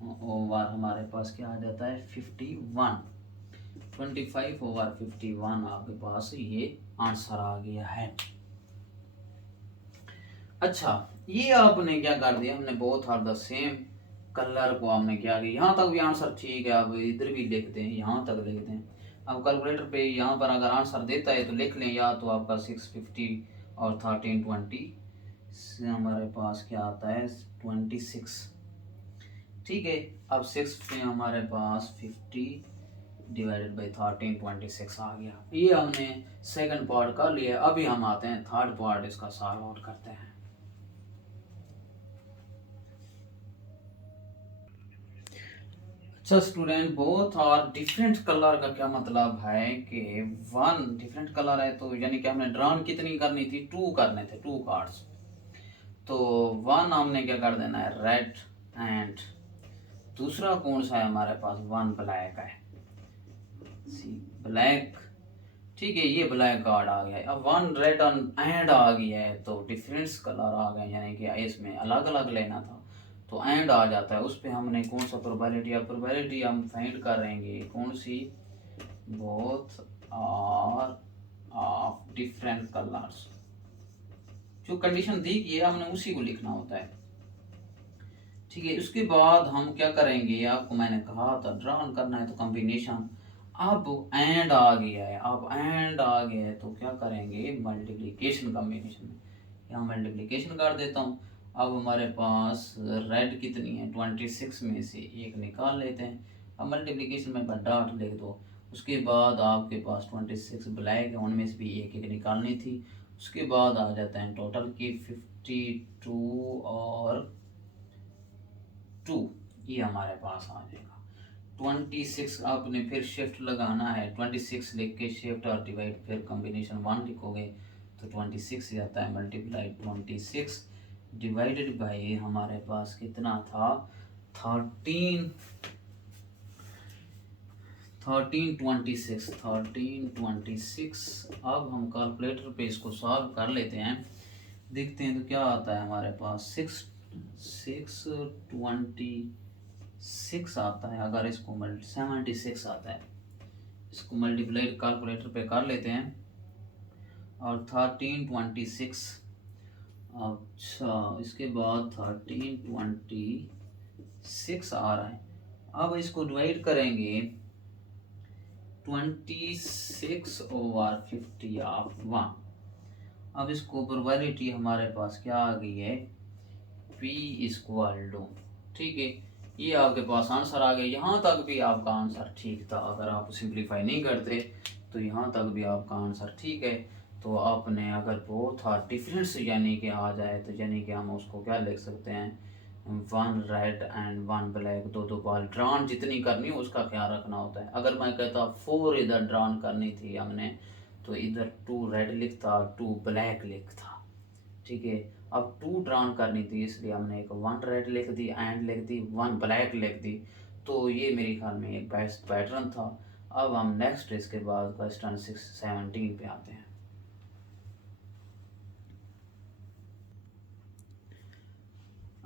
ओवर हमारे पास क्या आ जाता है, 51। 25 ओवर 51 आपके पास ये आंसर आ गया है। अच्छा, ये आपने क्या कर दिया, हमने both are the same colour को हमने क्या किया, यहाँ तक भी आंसर ठीक है, अब इधर भी लिखते हैं, यहाँ तक लिखते हैं। अब कैलकुलेटर पे यहाँ पर अगर आंसर देता है तो लिख लें, या तो आपका 650 और 1320 से हमारे पास क्या आता है 26। ठीक है, अब 6 में हमारे पास 50 डिवाइडेड बाई 1326 आ गया। ये हमने सेकंड पार्ट कर लिया। अभी हम आते हैं थर्ड पार्ट, इसका सॉल्व आउट करते हैं। अच्छा स्टूडेंट, बोथ और डिफरेंट कलर का क्या मतलब है कि 1 डिफरेंट कलर है, तो यानी कि हमने ड्रॉन कितनी करनी थी, 2 करने थे, 2 कार्ड्स। तो 1 हमने क्या कर देना है, रेड, एंड दूसरा कौन सा है हमारे पास, 1 ब्लैक है, सी ब्लैक। ठीक है, ये ब्लैक कार्ड आ गया। अब 1 रेड एंड आ गया है तो डिफरेंस कलर आ गए, यानी कि इसमें अलग अलग लेना था तो एंड आ जाता है। उस पर हमने कौन सा प्रोबेबिलिटी, अब प्रोबेबिलिटी हम फाइंड करेंगे कौन सी, both are of different colours. जो कंडीशन दी गई है हमने उसी को लिखना होता है। ठीक है, उसके बाद हम क्या करेंगे, आपको मैंने कहा था ड्रॉन करना है तो कॉम्बिनेशन। अब एंड आ गया है, अब एंड आ गया है तो क्या करेंगे, मल्टीप्लिकेशन कॉम्बिनेशन में, यहाँ मल्टीप्लिकेशन कर देता हूँ। अब हमारे पास रेड कितनी है, 26 में से एक निकाल लेते हैं। अब मल्टीप्लिकेशन में डॉट लिख दो। उसके बाद आपके पास 26 ब्लैक है, उनमें से भी एक एक निकालनी थी। उसके बाद आ जाता है टोटल की 52 और 2, ये हमारे पास आ जाएगा। 26 आपने फिर शिफ्ट लगाना है, 26 लिख के शिफ्ट और डिवाइड, फिर कॉम्बिनेशन 1 लिखोगे तो 26 जाता है, मल्टीप्लाई 26 डिवाइडेड बाई हमारे पास कितना था, 13 1326 अब हम कैलकुलेटर पे इसको सॉल्व कर लेते हैं, देखते हैं तो क्या आता है हमारे पास। 626 आता है, अगर इसको 76 आता है, इसको मल्टीप्लाई कैलकुलेटर पे कर लेते हैं और 1326, अच्छा इसके बाद 1326 आ रहा है। अब इसको डिवाइड करेंगे 26/50 अब इसको प्रोबेबिलिटी हमारे पास क्या आ गई है, P इक्वल टू, ठीक है, ये आपके पास आंसर आ गया। यहाँ तक भी आपका आंसर ठीक था, अगर आप सिंप्लीफाई नहीं करते तो यहाँ तक भी आपका आंसर ठीक है। तो आपने अगर बहुत हार्ड डिफरेंस यानी कि आ जाए तो यानी कि हम उसको क्या लिख सकते हैं, 1 रेड एंड 1 ब्लैक, दो बॉल ड्रॉन जितनी करनी हो उसका ख्याल रखना होता है। अगर मैं कहता 4 इधर ड्रॉन करनी थी हमने, तो इधर 2 रेड लिखता और 2 ब्लैक लिखता, ठीक है। अब 2 ड्रॉन करनी थी इसलिए हमने एक 1 रेड लिख दी एंड लिख दी, 1 ब्लैक लिख दी। तो ये मेरे ख्याल में एक बेस्ट पैटर्न था। अब हम नेक्स्ट इसके बाद क्वेश्चन 17 पे आते हैं।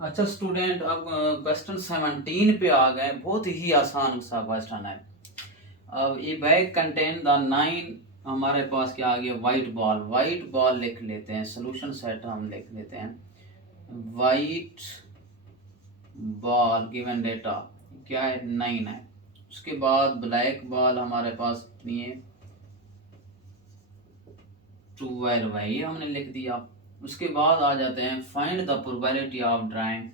अच्छा स्टूडेंट, अब क्वेश्चन 17 पे आ गए। बहुत ही आसान सा क्वेश्चन है। अब ये बैग कंटेन द 9, हमारे पास क्या आ गया, वाइट बॉल लिख लेते हैं, सोल्यूशन सेट हम लिख लेते हैं। वाइट बॉल गिवन डेटा क्या है, 9 है। उसके बाद ब्लैक बॉल हमारे पास कितनी है, 12 है, ये हमने लिख दिया। उसके बाद आ जाते हैं find the probability of drawing,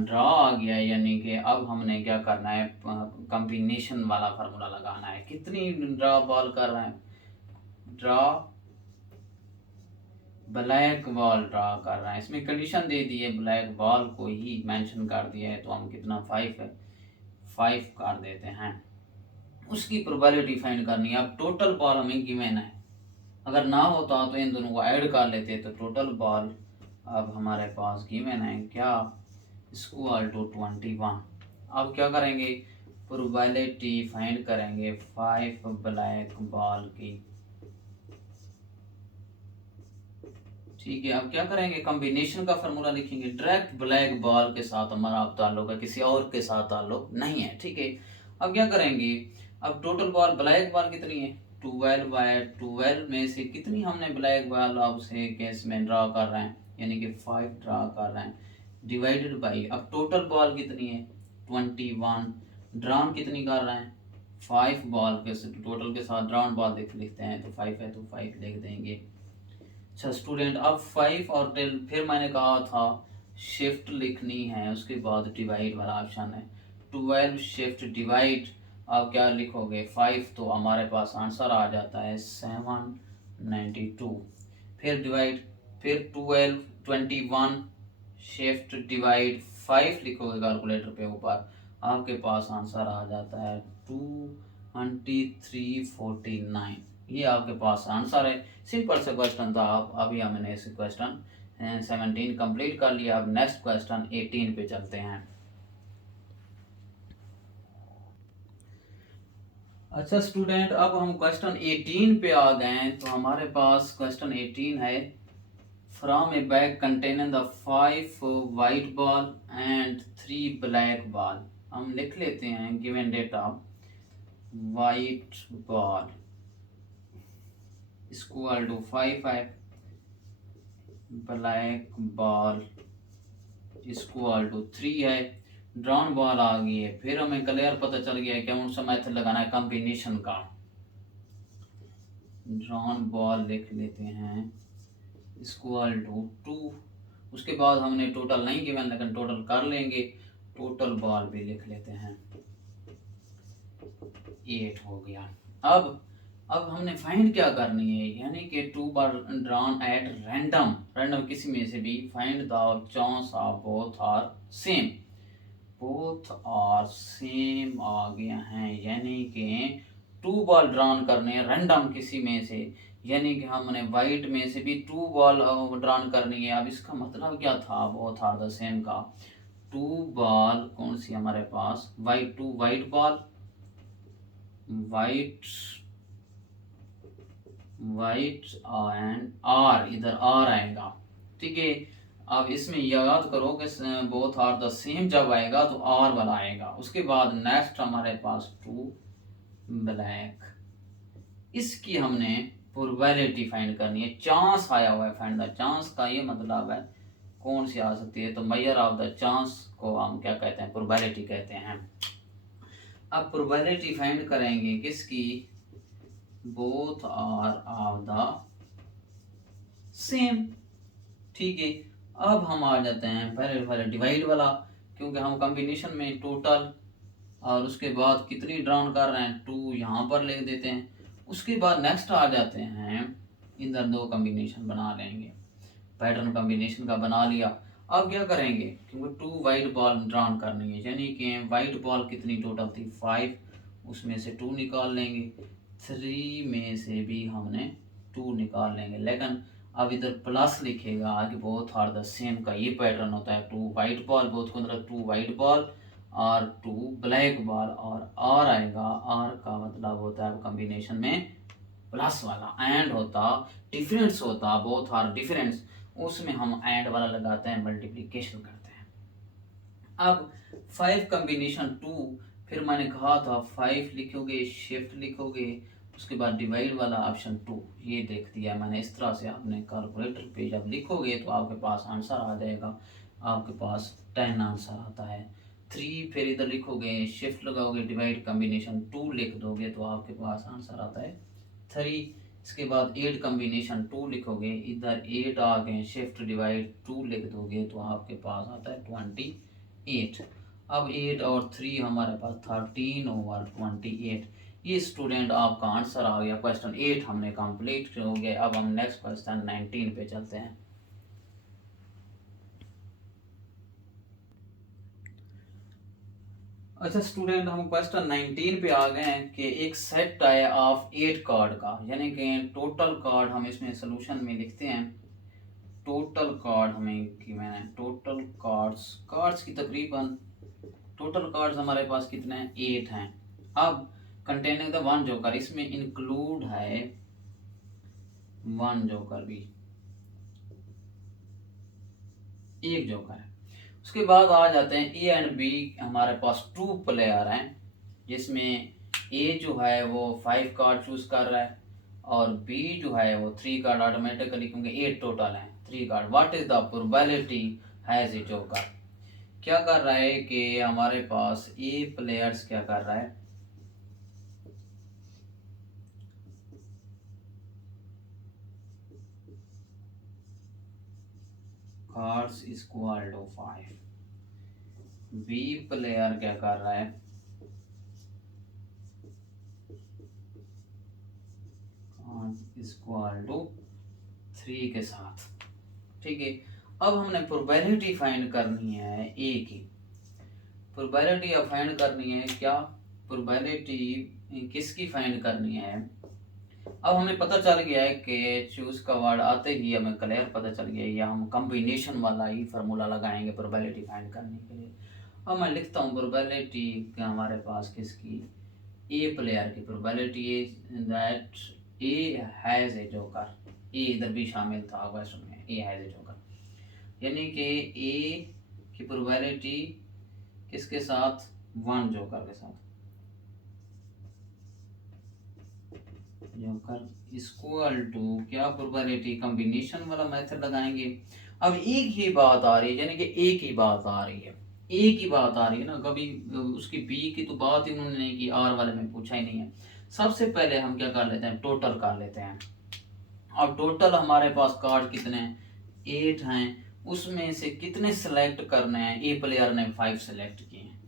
draw आ गया, यानी कि अब हमने क्या करना है, कॉम्बिनेशन वाला फार्मूला लगाना है। कितनी ड्रा बॉल कर रहे हैं, ड्रा ब्लैक बॉल ड्रा कर रहे हैं। इसमें कंडीशन दे दी है, ब्लैक बॉल को ही मेंशन कर दिया है, तो हम कितना 5 है, 5 कर देते हैं। उसकी प्रोबेबिलिटी फाइंड करनी है। अब टोटल बॉल हमें गिवन है, अगर ना होता तो इन दोनों को ऐड कर लेते, तो टोटल बॉल अब हमारे पास गिवन है क्या, इक्वल टू 21। अब क्या करेंगे, प्रोबेबिलिटी फाइंड करेंगे 5 ब्लैक बॉल की, ठीक है। अब क्या करेंगे, कॉम्बिनेशन का फार्मूला लिखेंगे। डायरेक्ट ब्लैक बॉल के साथ हमारा अब ताल्लुक है, किसी और के साथ ताल्लुक नहीं है, ठीक है। अब क्या करेंगे, अब टोटल बॉल ब्लैक बॉल कितनी है, 12 में से कितनी हमने ब्लैक बॉल अब से केस में ड्रा कर रहे हैं, यानी कि 5 ड्रा कर रहे हैं, डिवाइडेड बाई, अब टोटल बॉल कितनी है 21, ड्रॉन कितनी कर रहे हैं 5 बॉल के टोटल के साथ ड्रॉन बॉल लिखते हैं, तो 5 है तो 5 लिख देंगे। अच्छा स्टूडेंट, अब 5 और 10, फिर मैंने कहा था शिफ्ट लिखनी है, उसके बाद डिवाइड वाला ऑप्शन है, 12 शिफ्ट डिवाइड। अब क्या लिखोगे 5, तो हमारे पास आंसर आ जाता है 792। फिर डिवाइड, फिर 12 21 शिफ्ट डिवाइड 5 लिखोगे कैलकुलेटर पे ऊपर, आपके पास आंसर आ जाता है 2349। ये आपके पास आंसर है। सिंपल से क्वेश्चन था। आप अभी हमने इस क्वेश्चन 17 कंप्लीट कर लिया। अब नेक्स्ट क्वेश्चन 18 पे चलते हैं। अच्छा स्टूडेंट, अब हम क्वेश्चन 18 पे आ गए हैं। तो हमारे पास क्वेश्चन 18 है, from a bag containing the 5 white ball and 3 black ball. हम लिख लेते हैं given data, white ball equal to 5 है, ब्लैक बॉल इक्वल टू 3 है, ड्रॉन बॉल आ गई है। फिर हमें क्लियर पता चल गया है कि कौन सा मेथड लगाना है कॉम्बिनेशन का। ड्रॉन बॉल लिख लेते हैं इक्वल टू 2, उसके बाद हमने टोटल नहीं गिवन लेकिन टोटल कर लेंगे, टोटल बॉल भी लिख लेते हैं 8 हो गया। अब हमने फाइंड क्या करनी है, यानी कि 2 बार ड्रॉन एट रैंडम किसी में से भी, find the chance of both are same, both are same आ गया है, यानी कि 2 बॉल ड्रॉन करने हैं रैंडम किसी में से, यानी कि हमने वाइट में से भी 2 बॉल ड्रॉन करनी है। अब इसका मतलब क्या था, बोथ आर द सेम का, 2 बॉल कौन सी हमारे पास, 2 white ball white white and R, इधर आर आएगा, ठीक है। अब इसमें याद करो कि बोथ आर द सेम जब आएगा तो आर वाला आएगा। उसके बाद नेक्स्ट हमारे पास टू ब्लैक, इसकी हमने प्रोबेबिलिटी फाइंड करनी है। चांस आया हुआ है, फाइंड द चांस का ये मतलब है कौन सी आ सकती है, तो मेजर ऑफ द चांस को हम क्या कहते हैं, प्रोबेबिलिटी कहते हैं। अब प्रोबेबिलिटी फाइंड करेंगे किसकी, both are of the same, ठीक है। अब हम आ जाते हैं पहले डिवाइड वाला, क्योंकि हम कॉम्बिनेशन में टोटल और उसके बाद कितनी ड्राउन कर रहे हैं, टू यहाँ पर लिख देते हैं। उसके बाद नेक्स्ट आ जाते हैं, इधर दो कॉम्बिनेशन बना लेंगे, पैटर्न कॉम्बिनेशन का बना लिया। अब क्या करेंगे, क्योंकि टू वाइट बॉल ड्राउन करनी है, यानी कि वाइट बॉल कितनी टोटल थी 5, उसमें से 2 निकाल लेंगे, 3 में से भी हमने 2 निकाल लेंगे। लेकिन अब इधर प्लस लिखेगा आगे, बोथ आर द सेम का ये पैटर्न होता है, 2 वाइट बॉल, बोथ को मतलब 2 वाइट बॉल और 2 ब्लैक बॉल, और आर आएगा, आर का मतलब होता है कॉम्बिनेशन में प्लस वाला, एंड होता डिफरेंस होता, बोथ आर डिफरेंस, उसमें हम एंड वाला लगाते हैं, मल्टीप्लिकेशन करते हैं। अब 5 कॉम्बिनेशन 2, फिर मैंने कहा था 5 लिखोगे, शिफ्ट लिखोगे, उसके बाद डिवाइड वाला ऑप्शन 2, ये देख दिया मैंने। इस तरह से आपने कैलकुलेटर पे जब लिखोगे तो आपके पास आंसर आ जाएगा, आपके पास 10 आंसर आता है। 3 फिर इधर लिखोगे, शिफ्ट लगाओगे, डिवाइड कॉम्बिनेशन 2 लिख दोगे तो आपके पास आंसर आता है 3। इसके बाद 8 कॉम्बिनेशन 2 लिखोगे, इधर 8 आ गए, शिफ्ट डिवाइड 2 लिख दोगे तो आपके पास आता है 28। अब 8 और 3 हमारे पास 13/28, ये स्टूडेंट आपका आंसर आ गया। क्वेश्चन 8 हमने कंप्लीट हो गया। अब हम नेक्स्ट क्वेश्चन 19 पे चलते हैं। अच्छा स्टूडेंट, हम क्वेश्चन 19 पे आ गए हैं कि एक सेट है ऑफ 8 कार्ड का, यानी कि टोटल कार्ड हम इसमें सोल्यूशन में लिखते हैं। टोटल कार्ड हमें कि मैंने टोटल कार्ड्स की तकरीबन टोटल कार्ड्स हमारे पास कितने हैं, 8 हैं। अब कंटेनिंग द 1 जोकर, इसमें इंक्लूड है 1 जोकर भी, एक जोकर है। उसके बाद आ जाते हैं ए एंड बी, हमारे पास 2 प्लेयर हैं, जिसमें ए जो है वो 5 कार्ड चूज कर रहा है और बी जो है वो 3 कार्ड ऑटोमेटिकली, क्योंकि 8 टोटल है, 3 card. What is the probability has a joker, क्या कर रहा है कि हमारे पास ए प्लेयर्स क्या कर रहा है, cards equal to 5, B player क्या कर रहा है, इक्वल टू 3 के साथ, ठीक है। अब हमने प्रोबेबिलिटी फाइंड करनी है ए की, प्रोबेबिलिटी अब फाइंड करनी है क्या, प्रोबेबिलिटी किसकी फाइंड करनी है। अब हमें पता चल गया है कि चूज का वर्ड आते ही हमें क्लियर पता चल गया है, या हम कॉम्बिनेशन वाला ही फार्मूला लगाएंगे प्रोबेबिलिटी फाइंड करने के लिए। अब मैं लिखता हूँ प्रोबेबिलिटी हमारे पास किसकी, ए प्लेयर की probability is that A has a joker, A इधर भी शामिल था क्वेश्चन में, ए हैज ए जोकर, यानी कि ए की प्रोबेबिलिटी किसके साथ, 1 जोकर के साथ, जोकर इक्वल टू क्या, प्रोबेबिलिटी कॉम्बिनेशन वाला मेथड लगाएंगे। अब एक ही बात आ रही है, यानी कि एक ही बात आ रही है, एक ही बात आ रही है ना, कभी उसकी बी की तो बात ही उन्होंने नहीं की, आर वाले में पूछा ही नहीं है। सबसे पहले हम क्या कर लेते हैं, टोटल कर लेते हैं। अब टोटल हमारे पास कार्ड कितने हैं, 8 हैं, उसमें से कितने सिलेक्ट करने हैं, ए प्लेयर ने 5 सिलेक्ट किए हैं।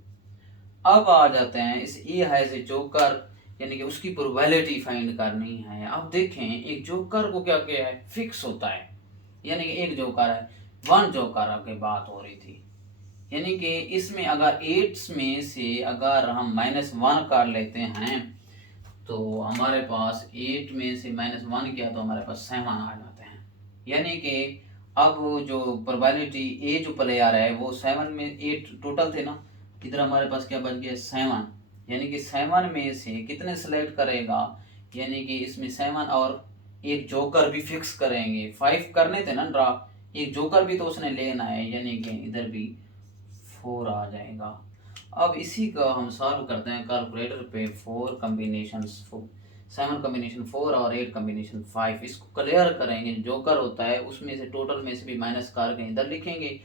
अब आ जाते हैं इस ए हैज ए जोकर, यानी कि उसकी प्रोबेबिलिटी फाइंड करनी है। अब देखें एक जोकर को क्या किया है, फिक्स होता है, यानी कि एक जोकर है, 1 जोकर की बात हो रही थी, यानी कि इसमें अगर 8 में से अगर हम -1 कर लेते हैं तो हमारे पास 8 में से -1 किया तो हमारे पास 7 आ जाते हैं, यानी कि अब जो प्रोबेबिलिटी ए जो प्लेयर है वो 7 में 8 टोटल थे ना, इधर हमारे पास क्या बच गया 7, यानी कि 7 में से कितने सेलेक्ट करेगा, यानी कि इसमें 7 और एक जोकर भी फिक्स करेंगे। 5 करने थे ना ड्रा, एक जोकर भी तो उसने लेना है, यानी कि इधर भी 4 आ जाएगा। अब इसी का हम सॉल्व करते हैं कैलकुलेटर पे। 4 कॉम्बिनेशन 7 कॉम्बिनेशन 4 और 8 कॉम्बिनेशन 5, इसको क्लियर करेंगे। जोकर होता है उसमें से टोटल में से भी माइनस करके इधर लिखेंगे।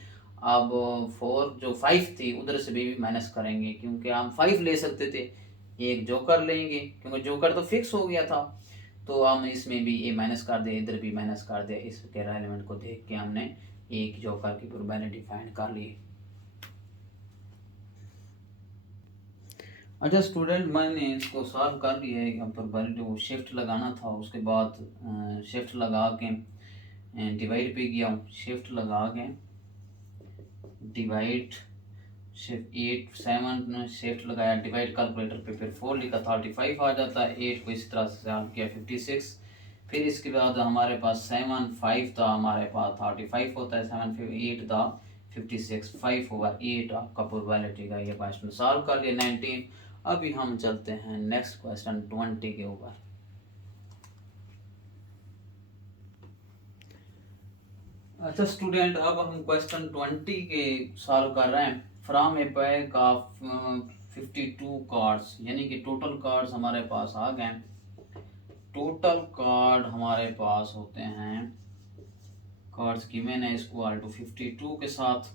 अब 4 जो 5 थी उधर से भी माइनस करेंगे, क्योंकि हम 5 ले सकते थे, एक जोकर लेंगे क्योंकि जोकर तो फिक्स हो गया था। तो हम इसमें भी ये माइनस कर दे, इधर भी माइनस कर दे। इसके एलिमेंट को देख के हमने एक जोकर की प्रोबेबिलिटी फाइंड कर ली। अच्छा स्टूडेंट, मैंने इसको सॉल्व कर लिया है। यहाँ पर प्रोबेबिलिटी वो शिफ्ट लगाना था, उसके बाद शिफ्ट लगा के डिवाइड पे गया हूँ। शिफ्ट लगा के डिवाइड, शिफ्ट 8 7 शिफ्ट लगाया, डिवाइड कैलकुलेटर पे, फिर 4 लिखा, 35 आ जाता है। 8 को इस तरह से सॉल्व किया, 56। फिर इसके बाद हमारे पास 7 5 था, हमारे पास 35 होता है। 7 फिर 8 था 56, 5 ओवर 8 आपका प्रोबेबिलिटी का ये क्वेश्चन सॉल्व कर लिया 19। अभी हम चलते हैं नेक्स्ट क्वेश्चन 20 के ऊपर। अच्छा स्टूडेंट, अब हम क्वेश्चन 20 के सॉल्व कर रहे हैं। From A pack of 52 cards, यानी कि टोटल कार्ड्स हमारे पास आ गए। टोटल कार्ड हमारे पास होते हैं, कार्ड्स गिवन है इक्वल टू 52 के साथ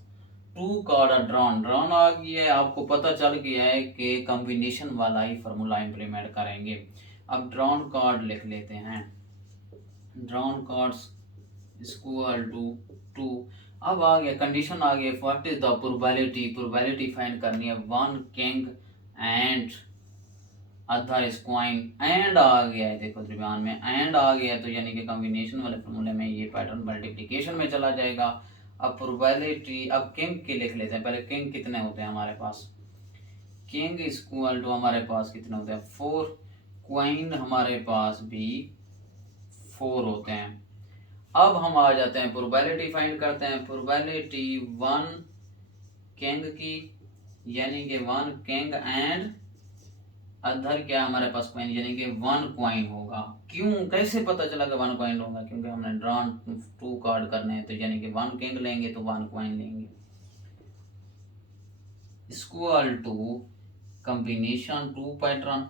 2 कार्ड आर ड्रॉन। ड्रॉन आ गया है, आपको पता चल गया है कि कॉम्बिनेशन वाला ही फार्मूला इंप्लीमेंट करेंगे। अब ड्रॉन कार्ड लिख लेते हैं। Drawn cards equal to 2। अब आ गया कंडीशन, आ गया what is the probability. Probability find करनी है। 1 king and other is queen. And आ गया है, देखो दरमियान में एंड आ गया है, तो यानी कि कॉम्बिनेशन वाले फॉर्मूले में ये पैटर्न मल्टीप्लिकेशन में चला जाएगा। अब प्रोबेबिलिटी, अब किंग के लिख लेते हैं पहले। किंग कितने होते हैं हमारे पास, किंग इक्वल टू हमारे पास कितने होते हैं 4। क्वीन हमारे पास भी 4 होते हैं। अब हम आ जाते हैं प्रोबेबिलिटी फाइंड करते हैं। प्रोबेबिलिटी 1 किंग की, यानी कि 1 किंग एंड अदर क्या हमारे पास क्वाइन, यानी कि 1 क्वाइन होगा। क्यों, कैसे पता चला कि 1 क्वाइन होगा, क्योंकि हमने ड्रॉन 2 कार्ड करने हैं, तो यानी कि 1 किंग लेंगे तो 1 क्वाइन लेंगे। इक्वल टू कॉम्बिनेशन 2 पैटर्न,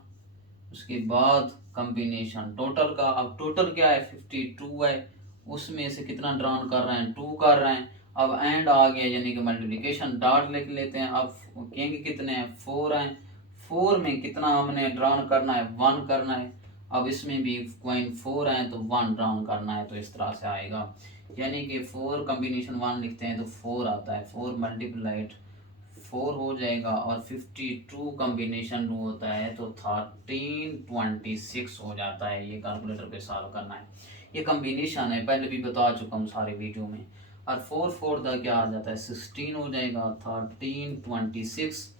उसके बाद कॉम्बिनेशन टोटल का। अब टोटल क्या है 52 है, उसमें से कितना ड्रॉन कर रहे हैं 2 कर रहे हैं। अब एंड आ गया, यानी कि मल्टीप्लिकेशन डॉट लिख लेते हैं। अब किंग कितने हैं 4 हैं, 4 में कितना हमने ड्रॉन करना है 1 करना है। अब इसमें भी क्वीन 4 हैं तो 1 ड्रॉन करना है, तो इस तरह से आएगा। यानी कि 4 कॉम्बिनेशन 1 लिखते हैं तो 4 आता है, 4 मल्टीप्लाइड 4 हो जाएगा। और 52 कॉम्बिनेशन 2 होता है तो 1326 हो जाता है। ये कैलकुलेटर पे सॉल्व करना है। ये कॉम्बिनेशन है, पहले भी बता चुका हूँ सारे वीडियो में। और 4 4 का क्या आ जाता है 16 हो जाएगा, 1326।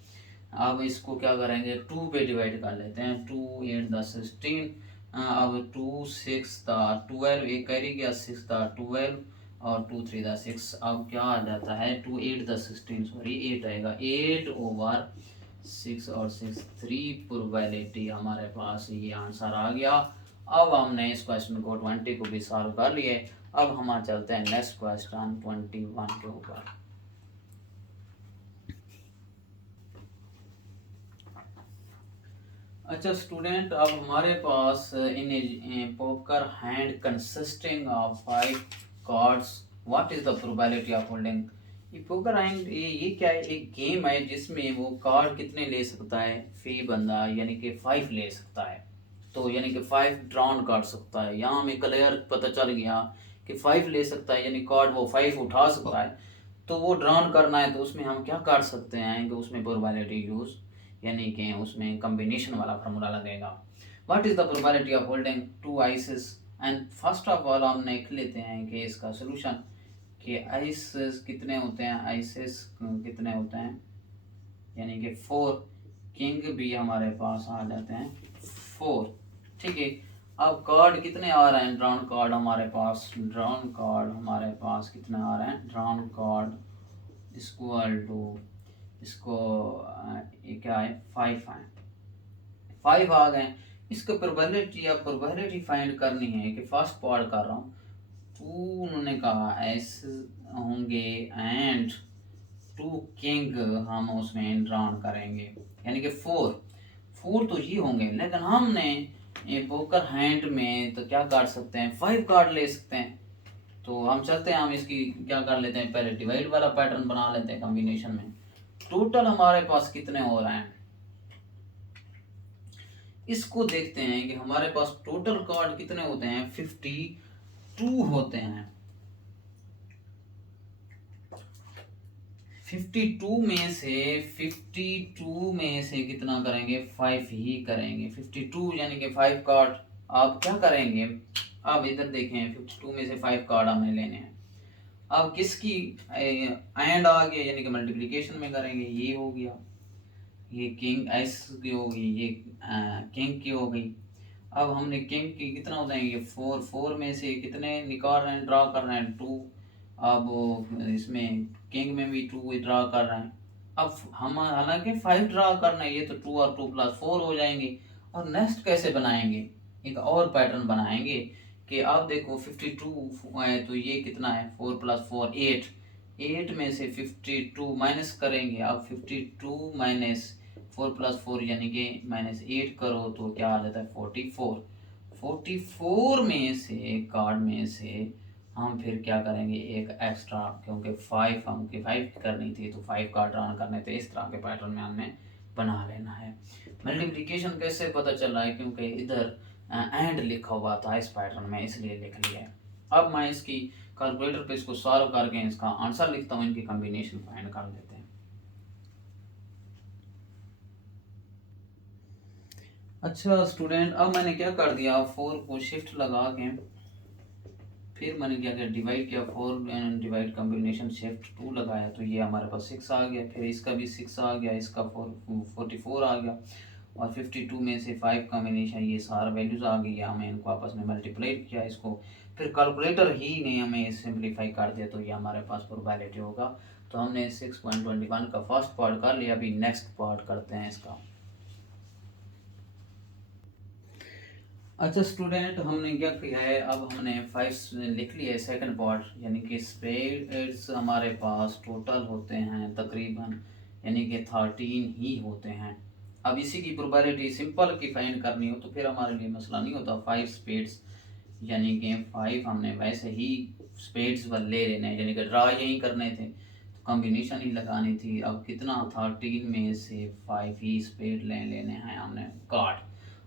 अब इसको क्या करेंगे 2 पे डिवाइड कर लेते हैं। 2 8 10 16। अब 2 6 था 12, एक कैरी गया 6 था 12 और 2 3 द 6। अब क्या आ जाता है 2 8 द 16, सॉरी 8 आएगा, 8 ओवर 6 और 6 3 प्रोबेबिलिटी हमारे पास ये आंसर आ गया। अब हमने इस क्वेश्चन को 20 को भी सॉल्व कर लिए। अब हम चलते हैं नेक्स्ट क्वेश्चन 21 के ऊपर। अच्छा स्टूडेंट, अब हमारे पास in poker hand consisting of 5 cards, what is the probability of holding. ये पोकर हैंड ये क्या है, एक गेम है जिसमें वो कार्ड कितने ले सकता है फी बंदा, यानी कि 5 ले सकता है। तो यानी कि 5 ड्रॉन कर सकता है। यहाँ हमें क्लियर पता चल गया कि 5 ले सकता है, यानी कार्ड वो 5 उठा सकता है। तो वो ड्रॉन करना है तो उसमें हम क्या कर सकते हैं कि उसमें प्रोबेबिलिटी यूज, यानी कि उसमें कॉम्बिनेशन वाला फार्मूला लगेगा। What is the probability of holding 2 aces. And first of all हम देख लेते हैं कि इसका सोल्यूशन कि आइसेस कितने होते हैं, आइसेस कितने होते हैं, यानी कि 4। किंग भी हमारे पास आ जाते हैं 4, ठीक है। अब कार्ड कितने आ रहे हैं, ड्रॉन कार्ड हमारे पास, ड्रॉन कार्ड हमारे पास कितने आ रहे हैं, ड्रॉन कार्ड इक्वल टू इसको ये क्या है 5 है, 5 आ गए। इसका प्रोबेबिलिटी फाइंड करनी है कि फर्स्ट पार्ट कर रहा हूँ, 2 उन्होंने कहा एस होंगे एंड 2 किंग हम उसमें ड्रॉन करेंगे, यानी कि 4 तो ही होंगे, लेकिन हमने ये पोकर हैंड में तो क्या काट सकते हैं, 5 कार्ड ले सकते हैं। तो हम चलते हैं, हम इसकी क्या कर लेते हैं, पहले डिवाइड वाला पैटर्न बना लेते हैं कॉम्बिनेशन में। टोटल हमारे पास कितने हो रहे हैं, इसको देखते हैं कि हमारे पास टोटल कार्ड कितने होते हैं, 52 होते हैं। 52 में से कितना करेंगे, 5 ही करेंगे। 52 यानी कि 5 कार्ड आप क्या करेंगे, अब इधर देखें 52 में से 5 कार्ड हमें लेने हैं। अब किसकी एंड आ गया, यानी कि मल्टीप्लिकेशन में करेंगे, ये हो गया, ये किंग एस की होगी, ये किंग की हो गई। अब हमने किंग की कितना होता है, ये 4 में से कितने निकाल रहे हैं, ड्रा कर रहे हैं, 2। अब इसमें किंग में भी 2 ड्रा कर रहे हैं। अब हम हालांकि 5 ड्रा करना है, ये तो 2 और 2 + 4 हो जाएंगे। और नेक्स्ट कैसे बनाएंगे, एक और पैटर्न बनाएंगे कि आप देखो 52 है तो ये कितना है, 4 + 4 8 में से 52 माइनस करेंगे। अब 52 माइनस 4 + 4 यानी कि -8 करो तो क्या आ जाता है, 44। 44 में से कार्ड में से हम फिर क्या करेंगे, एक एक्स्ट्रा, क्योंकि 5 हमको 5 करनी थी तो 5 कार्ड रन करने थे। इस तरह के पैटर्न में हमें बना लेना है। मल्टीप्लिकेशन कैसे पता चल रहा है, क्योंकि इधर एंड लिखा हुआ था इस पैटर्न में, इसलिए लिख लिया है। अब मैं इसकी कैलकुलेटर पे इसको सॉल्व करके इसका आंसर लिखता हूँ, इनकी कॉम्बिनेशन फाइंड कर लेते हैं। अच्छा स्टूडेंट, अब मैंने क्या कर दिया, 4 को शिफ्ट लगा के फिर मैंने क्या किया, डिवाइड किया, 4 एंड डिवाइड कॉम्बिनेशन शिफ्ट 2 लगाया तो ये हमारे पास 6 आ गया। फिर इसका भी 6 आ गया, इसका 44 आ गया। और 52 में से 5 कॉम्बिनेशन, ये सारा वैल्यूज आ गई है। हमें इनको आपस में मल्टीप्लाई किया, इसको फिर कैलकुलेटर ही ने हमें सिंप्लीफाई कर दिया, तो ये हमारे पास प्रोबेबिलिटी होगा। तो हमने 6.21 का फर्स्ट पार्ट कर लिया। अभी नेक्स्ट पार्ट करते हैं इसका। अच्छा स्टूडेंट, हमने क्या किया है, अब हमने 5 लिख लिया है सेकंड पार्ट, यानी कि स्पेड्स हमारे पास टोटल होते हैं तकरीबन, यानी कि 13 ही होते हैं। अब इसी की प्रोबेबिलिटी सिंपल की फाइंड करनी हो तो फिर हमारे लिए मसला नहीं होता। 5 स्पेड्स यानी कि 5 हमने वैसे ही स्पेड्स वाले ले लेने हैं, यानी कि ड्रा यही करने थे तो कॉम्बिनेशन ही लगानी थी। अब कितना, 13 में से 5 ही स्पेड ले लेने हैं हमने कार्ड।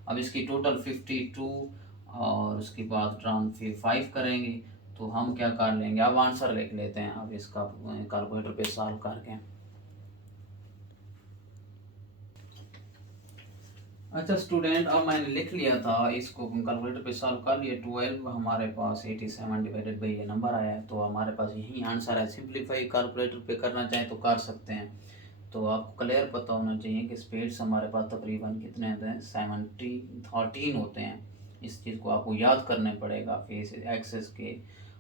अब इसकी टोटल 52 और उसके बाद ड्राम फिर 5 करेंगे तो हम क्या कर लेंगे, अब आंसर लिख लेते हैं अब इसका कैलकुलेटर पे सॉल्व करके। अच्छा स्टूडेंट, अब मैंने लिख लिया था, इसको कैलकुलेटर पे सॉल्व कर लिया। 12 हमारे पास 87 डिवाइडेड बाई ये नंबर आया है, तो हमारे पास यही आंसर है। सिंप्लीफाई कैलकुलेटर पे करना चाहें तो कर सकते हैं। तो आपको क्लियर पता होना चाहिए कि स्पेड्स हमारे पास तकरीबन कितने होते हैं, 13 होते हैं। इस चीज़ को आपको याद करना पड़ेगा, फेस एक्सेस के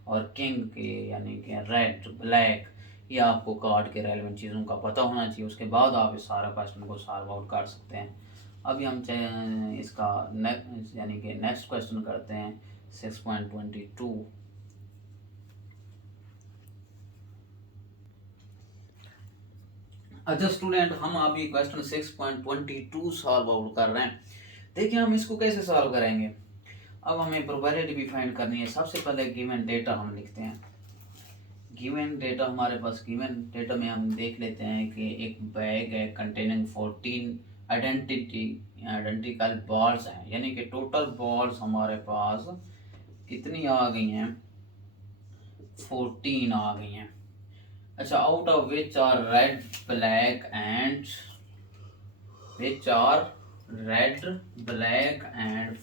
और किंग के, यानी कि रेड ब्लैक, या आपको कार्ड के रेलेवेंट चीज़ों का पता होना चाहिए। उसके बाद आप इस सारा क्वेश्चन को सॉल्व आउट कर सकते हैं। अभी हम इसका नेक्स्ट यानी कि नेक्स्ट क्वेश्चन करते हैं 6.22। अच्छा स्टूडेंट, हम अभी क्वेश्चन 6.22 सॉल्व आउट कर रहे हैं। देखिए हम इसको कैसे सॉल्व करेंगे। अब हमें प्रोबेबिलिटी भी फाइंड करनी है। सबसे पहले गिवन डेटा हम लिखते हैं। गिवन डेटा हमारे पास, गिवन डेटा में हम देख लेते हैं कि एक बैग है कंटेनिंग 14 आइडेंटिकल बॉल्स हैं, यानी कि टोटल बॉल्स हमारे पास कितनी आ गई हैं, 14 आ गई हैं। अच्छा, out of which are red black and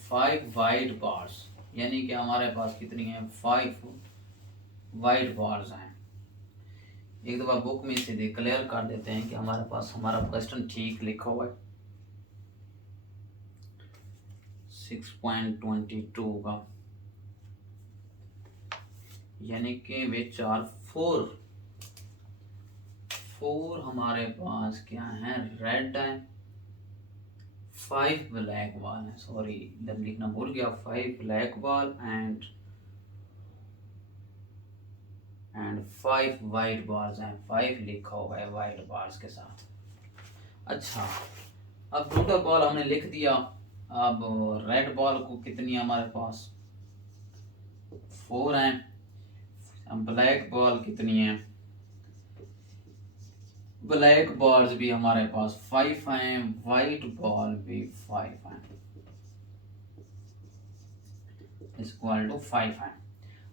5 white bars, यानी कि हमारे पास कितनी है, 5 वाइट बार्स हैं। एक दफ़ा बुक में से क्लियर कर देते हैं कि हमारे पास हमारा क्वेश्चन ठीक लिखा हुआ है। 6.22 का, यानी कि विच आर 4 हमारे पास क्या है, रेड है, 5 ब्लैक बॉल है, सॉरी इधर लिखना भूल गया, 5 black ball and 5 white balls हैं, 5 लिखा हुआ है वाइट बॉल्स के साथ। अच्छा, अब टोटल बॉल हमने लिख दिया। अब रेड बॉल को कितनी है हमारे पास, 4 हैं। अब ब्लैक बॉल कितनी है, ब्लैक बॉल्स भी हमारे पास 5 हैं, वाइट बॉल भी 5 हैं, इक्वल टू 5 हैं।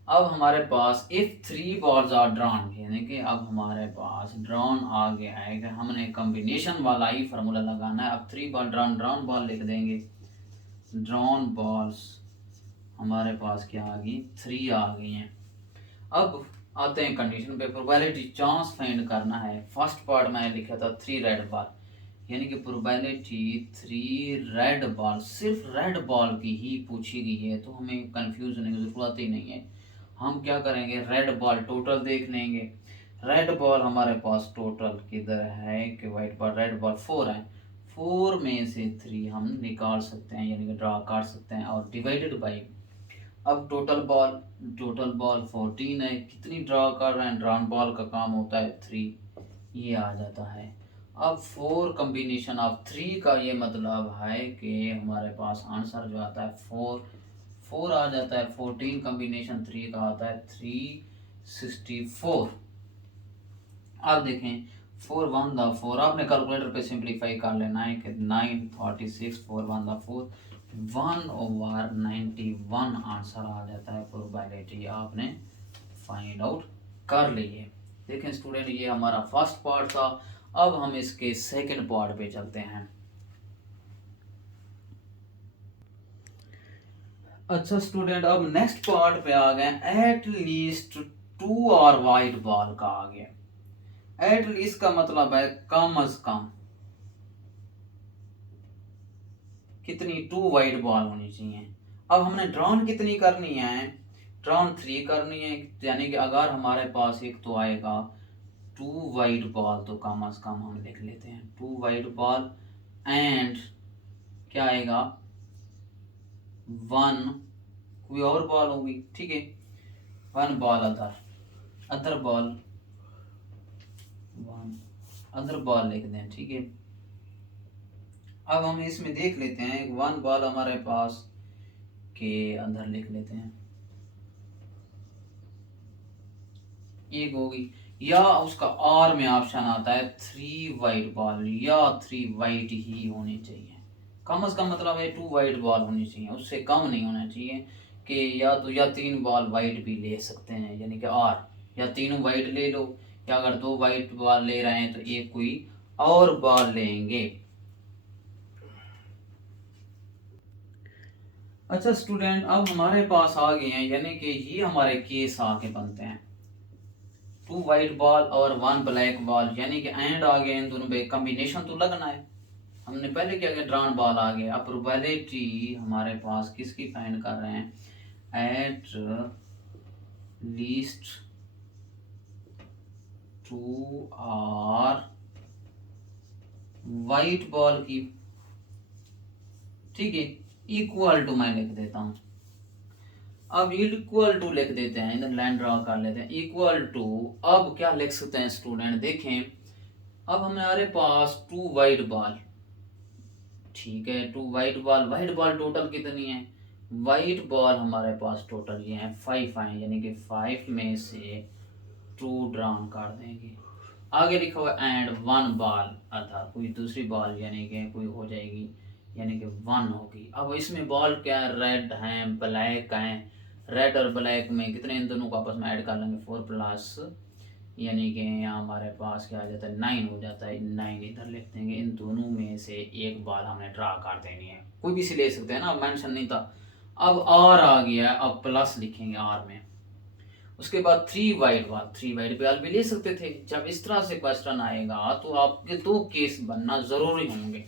अब हमारे पास इफ 3 बॉल्स आर ड्रॉन, यानी कि अब हमारे पास ड्रॉन आ गया है कि हमने कॉम्बिनेशन वाला ही फार्मूला लगाना है। अब 3 बॉल ड्रॉन बॉल लिख देंगे, ड्रॉन बॉल्स हमारे पास क्या आ गई, 3 आ गई हैं। अब आते हैं कंडीशन पे, प्रोबेबिलिटी चांस फाइंड करना है। फर्स्ट पार्ट मैंने लिखा था 3 रेड बॉल, यानी कि प्रोबेबिलिटी 3 रेड बॉल, सिर्फ रेड बॉल की ही पूछी गई है, तो हमें कंफ्यूज होने की जरूरत ही नहीं है। हम क्या करेंगे, रेड बॉल टोटल देख लेंगे। रेड बॉल हमारे पास टोटल किधर है कि वाइट बॉल, रेड बॉल 4 है, 4 में से 3 हम निकाल सकते हैं, यानी कि ड्रा कर सकते हैं, और डिवाइडेड बाई, अब टोटल बॉल 14 है, कितनी ड्रा कर रहे हैं, ड्रॉन बॉल का काम होता है 3, ये आ जाता है। अब 4 कॉम्बिनेशन ऑफ 3 का ये मतलब है कि हमारे पास आंसर जो आता है 4 आ जाता है। 14 कॉम्बिनेशन 3 का आता है 364। अब देखें 4 1 दा 4, आपने कैलकुलेटर पे सिंप्लीफाई कर लेना है कि 936, 4 1 दा 4, 1/91 आंसर आ जाता है। प्रोबेबिलिटी आपने फाइंड आउट कर ली है। देखें स्टूडेंट, ये हमारा फर्स्ट पार्ट था। अब हम इसके सेकंड पार्ट पे चलते हैं। अच्छा स्टूडेंट, अब नेक्स्ट पार्ट पे आ गए, एट लीस्ट 2 और वाइट बॉल का आ गया। एट लीस्ट का मतलब है कम अज कम कितनी, 2 वाइट बॉल होनी चाहिए। अब हमने ड्रॉन कितनी करनी है, ड्रॉन 3 करनी है, यानी कि अगर हमारे पास एक तो आएगा 2 वाइट बॉल, तो कम अज कम हम लिख लेते हैं 2 वाइट बॉल एंड क्या आएगा 1 कोई और बॉल होगी, ठीक है, 1 ball other ball, 1 other ball लिख दें, ठीक है। अब हम इसमें देख लेते हैं 1 बॉल हमारे पास के अंदर लिख लेते हैं, एक होगी, या उसका आर में ऑप्शन आता है 3 वाइट बॉल, या 3 वाइट ही होनी चाहिए। कम से कम मतलब है 2 वाइट बॉल होनी चाहिए, उससे कम नहीं होना चाहिए कि या तो या 3 बॉल वाइट भी ले सकते हैं, यानी कि आर, या तीनों वाइट ले लो, या अगर 2 वाइट बॉल ले रहे हैं तो एक कोई और बॉल लेंगे। अच्छा स्टूडेंट, अब हमारे पास आ गए हैं, यानी कि ये हमारे केस आके बनते हैं 2 वाइट बॉल और 1 ब्लैक बॉल, यानी कि एंड आ गए, इन दोनों पे कॉम्बिनेशन तो लगना है। हमने पहले क्या किया, ड्रॉन बॉल आ गया। अब प्रोबेबिलिटी हमारे पास किसकी फाइंड कर रहे हैं, at least 2 are white ball की, ठीक है, इक्वल टू मैं लिख देता हूं। अब इक्वल टू लिख देते हैं, इधर लाइन ड्रॉ कर लेते हैं, इक्वल टू। अब क्या लिख सकते हैं स्टूडेंट, देखें अब हमारे पास 2 वाइट बॉल, ठीक है, 2 वाइट बॉल टोटल कितनी है, वाइट बॉल हमारे पास टोटल ये हैं 5 आए, यानी कि 5 में से 2 ड्रॉन कर देंगे। आगे लिखा हुआ एंड 1 बॉल अदर, कोई दूसरी बॉल यानी कि कोई हो जाएगी, यानी कि 1 होगी। अब इसमें बॉल क्या है, रेड हैं ब्लैक हैं, रेड और ब्लैक में कितने, इन दोनों को आपस में ऐड कर लेंगे 4 प्लस, यानी कि यहाँ हमारे पास क्या आ जाता है 9 हो जाता है, 9 इधर लिख देंगे। इन दोनों में से एक बॉल हमने ड्रा कर देनी है, कोई भी से ले सकते हैं ना, मेंशन नहीं था। अब आर आ गया, अब प्लस लिखेंगे आर में। उसके बाद 3 वाइट बॉल भी ले सकते थे। जब इस तरह से क्वेश्चन आएगा तो आपके 2 केस बनना जरूरी होंगे,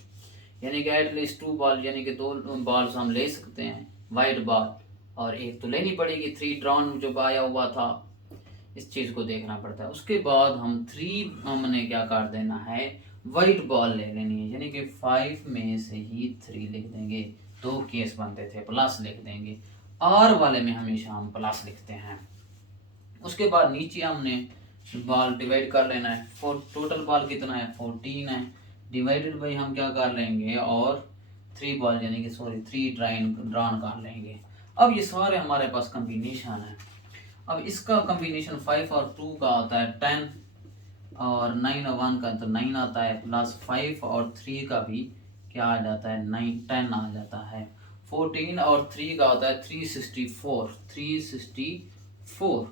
यानी कि एटलीस्ट 2 बॉल, यानी कि 2 बॉल्स हम ले सकते हैं वाइट बॉल, और एक तो लेनी पड़ेगी 3 ड्रॉन जो आया हुआ था, इस चीज़ को देखना पड़ता है। उसके बाद हम 3 हमने क्या कर देना है, वाइट बॉल ले लेनी है, यानी कि 5 में से ही 3 लिख देंगे। 2 केस बनते थे, प्लस लिख देंगे। आर वाले में हमेशा हम प्लस लिखते हैं। उसके बाद नीचे हमने बॉल डिवाइड कर लेना है। टोटल बॉल कितना है 14 है, डिवाइडेड बाई हम क्या कर लेंगे, और 3 बॉल यानी कि 3 ड्रॉन कर लेंगे। अब ये सारे हमारे पास कम्बिनेशन है। अब इसका कम्बिनेशन 5 और 2 का होता है 10, और 9 और 1 का तो 9 आता है, प्लस 5 और 3 का भी क्या आ जाता है 9 10 आ जाता है। 14 और 3 का होता है 364।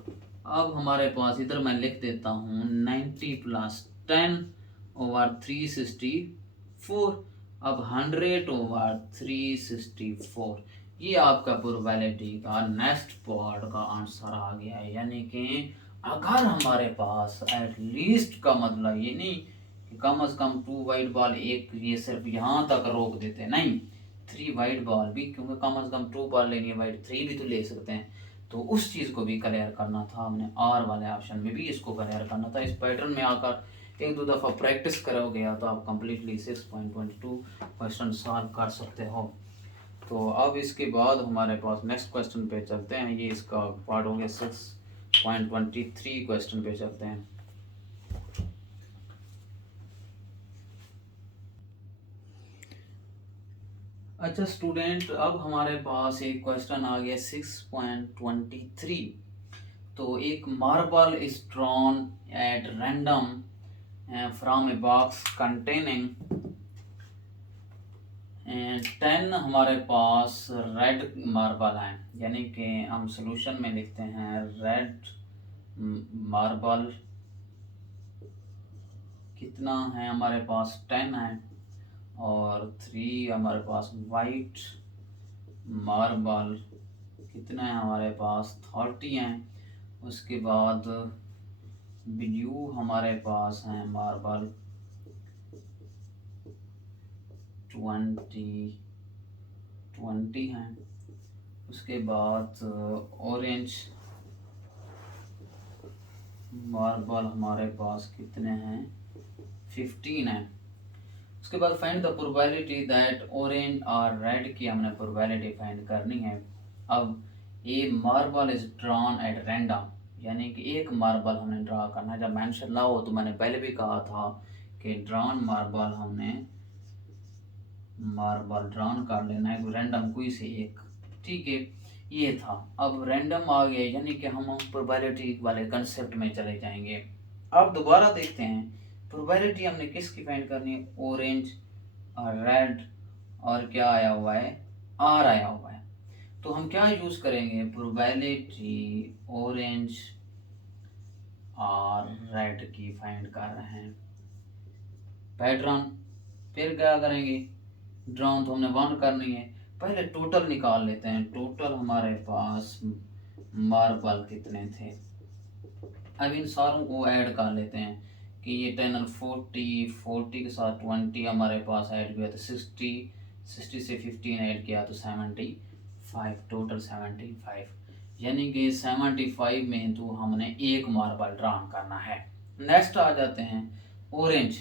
अब हमारे पास इधर मैं लिख देता हूँ 90 प्लस 10 ओवर 364। अब 100 ओवर 364। ये आपका प्रोबेबिलिटी का नेक्स्ट पार्ट का आंसर आ गया है। यानी कि अगर हमारे पास एटलीस्ट का मतलब ये नहीं कि कम से कम 2 वाइट बॉल, एक ये सिर्फ यहाँ तक रोक देते, नहीं 3 वाइट बॉल भी, क्योंकि कम से कम 2 बॉल लेनी है, वाइट 3 भी तो ले सकते हैं। तो उस चीज़ को भी क्लियर करना था हमने, आर वाले ऑप्शन में भी इसको क्लियर करना था। इस पैटर्न में आकर 1-2 दफ़ा प्रैक्टिस करोगे तो आप कंप्लीटली 6.22 क्वेश्चन सॉल्व कर सकते हो। तो अब इसके बाद हमारे पास नेक्स्ट क्वेश्चन पे चलते हैं। ये इसका पार्ट हो गया 6.23 क्वेश्चन पे चलते हैं। अच्छा स्टूडेंट, अब हमारे पास एक क्वेश्चन आ गया 6.23। तो एक marble is drawn at random from a box containing 10 हमारे पास रेड मार्बल है। यानी कि हम सोल्यूशन में लिखते हैं रेड मार्बल कितना है हमारे पास 10 है, और 3 हमारे पास वाइट मार्बल कितना है हमारे पास 30 है। उसके बाद ब्लू हमारे पास है मार्बल 20 है। उसके बाद ऑरेंज मार्बल हमारे पास कितने हैं 15 है। उसके बाद find the probability that orange और रेड की हमने प्रोबेबिलिटी फाइंड करनी है। अब a marble is drawn at random, यानी कि एक मार्बल हमने ड्रा करना है। जब मेंशन ना हो तो मैंने पहले भी कहा था कि ड्रॉन मार्बल हमने मार्बल ड्रॉन कर लेना है रैंडम कोई से एक, ठीक है ये था। अब रैंडम आ गया, यानी कि हम प्रोबेबिलिटी वाले कंसेप्ट में चले जाएंगे। अब दोबारा देखते हैं प्रोबेबिलिटी हमने किसकी फाइंड करनी है, ऑरेंज और रेड, और क्या आया हुआ है आर आया हुआ है। तो हम क्या यूज करेंगे, प्रोबेबिलिटी ऑरेंज और रेड की फाइंड कर रहे हैं पैटर्न। फिर क्या करेंगे, ड्रॉन तो हमने 1 करनी है, पहले टोटल निकाल लेते हैं। टोटल हमारे पास मार्बल कितने थे, अब इन सारों को ऐड कर लेते हैं कि ये 10 और 40 के साथ 20 हमारे पास ऐड किया तो 60 से 15 ऐड किया तो 75, टोटल 75। यानी कि 75 में तो हमने एक मार्बल ड्रॉन करना है। नेक्स्ट आ जाते हैं ऑरेंज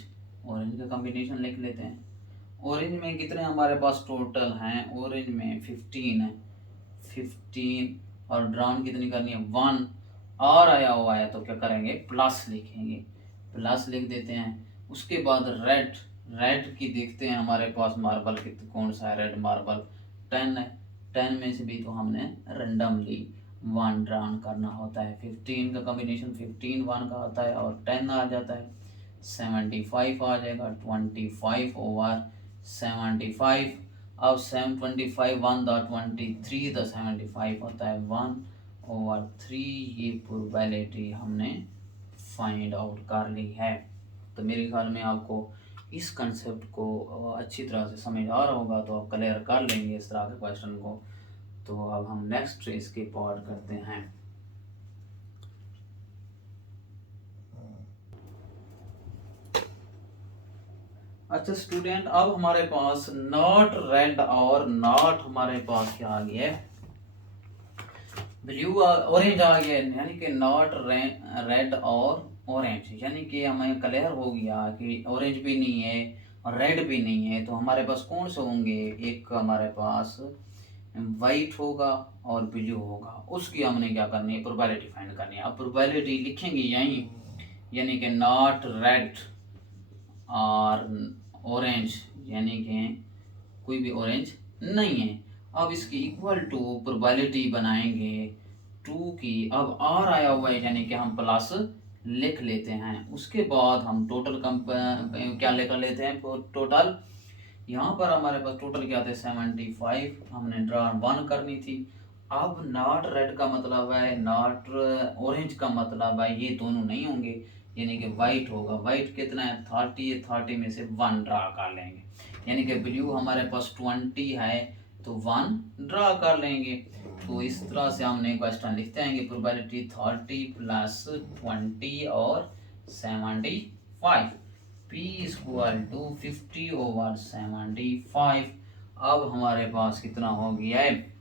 का कॉम्बिनेशन लिख लेते हैं। ऑरेंज में कितने हमारे पास टोटल हैं, ऑरेंज में 15 है, 15 और ड्रॉन कितनी करनी है 1, और आया हुआ है तो क्या करेंगे प्लस लिखेंगे, प्लस लिख देते हैं। उसके बाद रेड की देखते हैं हमारे पास मार्बल कौन सा है, रेड मार्बल 10 है। 10 में से भी तो हमने रेंडमली 1 ड्रॉन करना होता है। 15 का कॉम्बिनेशन 15 1 का होता है और 10 आ जाता है, 75 आ जाएगा, 25 ओवर 75। अब 725 1 द 23 द 75 होता है 1 ओवर 3। ये प्रोबेबिलिटी हमने फाइंड आउट कर ली है। तो मेरे ख्याल में आपको इस कंसेप्ट को अच्छी तरह से समझ आ रहा होगा, तो आप क्लियर कर लेंगे इस तरह के क्वेश्चन को। तो अब हम नेक्स्ट इसके पार्ट करते हैं। अच्छा स्टूडेंट, अब हमारे पास नॉट रेड और नॉट हमारे पास क्या आ गया है, ब्लू ऑरेंज आ गया, यानी कि नॉट रेड और ऑरेंज, यानी कि हमें क्लियर हो गया कि ऑरेंज भी नहीं है और रेड भी नहीं है, तो हमारे पास कौन से होंगे, एक हमारे पास वाइट होगा और ब्लू होगा। उसकी हमने क्या करनी है, प्रोबेबिलिटी फाइंड करनी है। अब प्रोबेबिलिटी लिखेंगे यहीं, यानी कि नॉट रेड और ऑरेंज, यानी कि कोई भी ऑरेंज नहीं है। अब इसकी इक्वल टू प्रोबेबिलिटी बनाएंगे 2 की। अब आर आया हुआ है, यानी कि हम प्लस लिख लेते हैं। उसके बाद हम टोटल क्या लेकर लेते हैं, टोटल यहाँ पर हमारे पास टोटल क्या थे 75, हमने ड्रा 1 करनी थी। अब नॉट रेड का मतलब है, नॉट ऑरेंज का मतलब है ये दोनों नहीं होंगे, यानी कि वाइट होगा। वाइट कितना है 30 है, 30 में से 1 ड्रा कर लेंगे। यानी कि ब्लू हमारे पास 20 है तो 1 ड्रा कर लेंगे। तो इस तरह से हमने क्वेश्चन लिखते हैं, प्रोबेबिलिटी 30 प्लस 20 और 75, P इक्वल टू 50/75। अब हमारे पास कितना हो गया है,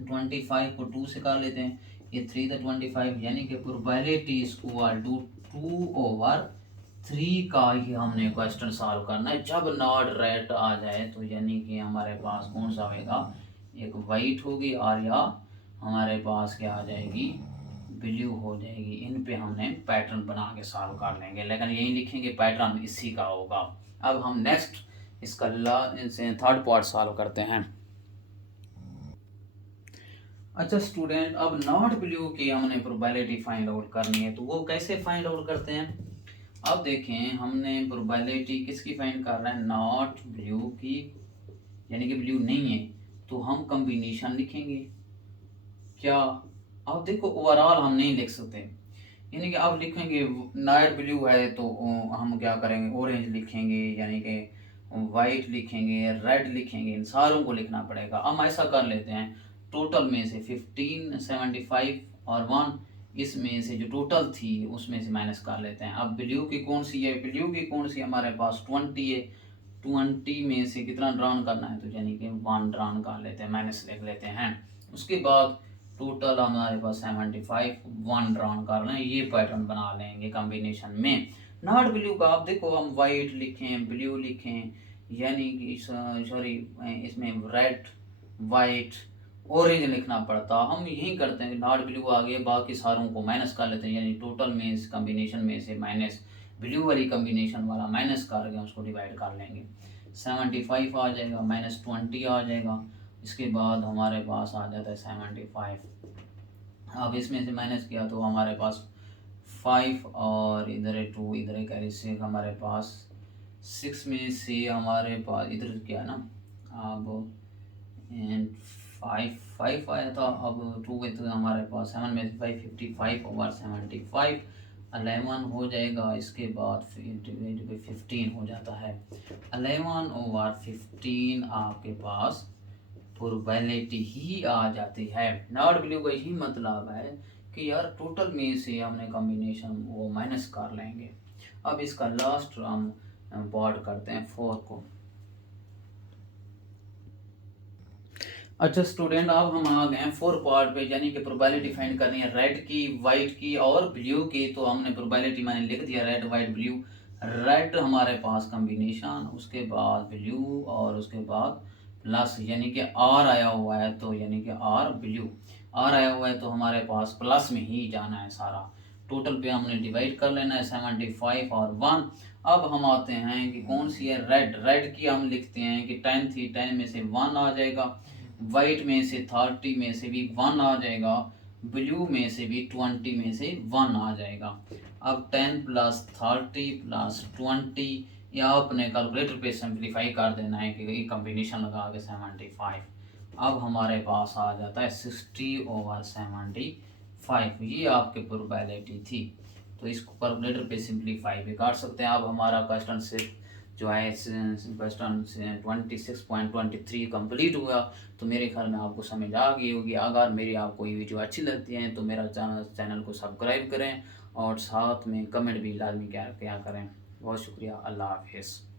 25 को 2 से कर लेते हैं, ये 3 तो 25, यानी कि प्रोबेबिलिटी इक्वल टू 2/3 का ही हमने क्वेश्चन सॉल्व करना है। जब नॉट रेड आ जाए तो यानी कि हमारे पास कौन सा होगा, एक वाइट होगी और या हमारे पास क्या आ जाएगी, ब्लू हो जाएगी। इन पे हमने पैटर्न बना के सॉल्व कर लेंगे, लेकिन यही लिखेंगे पैटर्न इसी का होगा। अब हम नेक्स्ट इसका इनसे थर्ड पार्ट सॉल्व करते हैं। अच्छा स्टूडेंट, अब नॉट ब्लू की हमने प्रोबेबिलिटी फाइंड आउट करनी है, तो वो कैसे फाइंड आउट करते हैं। अब देखें, हमने प्रोबेबिलिटी किसकी फाइंड कर रहे हैं, नॉट ब्लू की, यानी कि ब्लू नहीं है, तो हम कॉम्बिनेशन लिखेंगे क्या। अब देखो ओवरऑल हम नहीं लिख सकते, यानी कि अब लिखेंगे नाइट ब्लू है तो हम क्या करेंगे, ऑरेंज लिखेंगे, यानी कि वाइट लिखेंगे, रेड लिखेंगे, इन सारों को लिखना पड़ेगा। हम ऐसा कर लेते हैं, टोटल में से 15, 75 और 1, इसमें से जो टोटल थी उसमें से माइनस कर लेते हैं। अब ब्लू की कौन सी है, ब्लू की कौन सी हमारे पास 20 है, 20 में से कितना ड्रॉन करना है, तो यानी कि 1 ड्रॉन कर लेते हैं, माइनस लिख लेते हैं। उसके बाद टोटल हमारे पास 75, 1 ड्रॉन करना है, ये पैटर्न बना लेंगे कॉम्बिनेशन में। नॉट ब्लू का आप देखो, हम वाइट लिखें, ब्लू लिखें, यानी कि सॉरी इसमें रेड, वाइट, ऑरेंज लिखना पड़ता। हम यही करते हैं, नॉट ब्लू आ गया, बाकी सारों को माइनस कर लेते हैं, यानी टोटल में इस कॉम्बिनेशन में से माइनस ब्लू वाली कॉम्बिनेशन वाला माइनस करके उसको डिवाइड कर लेंगे। 75 आ जाएगा, -20 आ जाएगा। इसके बाद हमारे पास आ जाता है 75। अब इसमें से माइनस किया तो हमारे पास 5 और इधर है 2, इधर है कैरी 6, हमारे पास 6 में से हमारे पास इधर क्या ना, अब 5 आया था, अब 2 है तो हमारे पास 7 में से 5, 55/75, 11 हो जाएगा। इसके बाद 15 हो जाता है, 11/15 आपके पास प्रोबेबिलिटी ही आ जाती है। नॉट ब्लू का यही मतलब है कि यार टोटल में से हमने कॉम्बिनेशन वो माइनस कर लेंगे। अब इसका लास्ट हम पार्ट करते हैं 4 को। अच्छा स्टूडेंट, अब हम आ गए हैं 4 पार्ट पे, यानी कि प्रोबेबिलिटी फाइंड करनी है रेड की, वाइट की और ब्लू की। तो हमने प्रोबेबिलिटी मैंने लिख दिया, रेड, वाइट, ब्लू। रेड हमारे पास कॉम्बिनेशन, उसके बाद ब्लू और उसके बाद प्लस, यानी कि आर आया हुआ है तो यानी कि आर ब्लू, आर आया हुआ है तो हमारे पास प्लस में ही जाना है सारा। टोटल पे हमने डिवाइड कर लेना है 75 और 1। अब हम आते हैं कि कौन सी है, रेड। रेड की हम लिखते हैं कि 10 थी, 10 में से 1 आ जाएगा, वाइट में से 30 में से भी 1 आ जाएगा, ब्लू में से भी 20 में से 1 आ जाएगा। अब 10 प्लस 30 प्लस 20, या अपने कैलकुलेटर पे सिंप्लीफाई कर देना है कि कॉम्बिनेशन लगा के 75। अब हमारे पास आ जाता है 60/75, ये आपके प्रोबेबिलिटी थी। तो इसको कैलकुलेटर पे सिंप्लीफाई भी कर सकते हैं। अब हमारा क्वेश्चन सिर्फ जो है क्वेश्चन 26.23 कंप्लीट हुआ। तो मेरे ख्याल में आपको समझ आ गई होगी। अगर मेरी आपको ये वीडियो अच्छी लगती है तो मेरा चैनल को सब्सक्राइब करें और साथ में कमेंट भी लाजमी क्या करें। बहुत शुक्रिया, अल्लाह हाफिज़।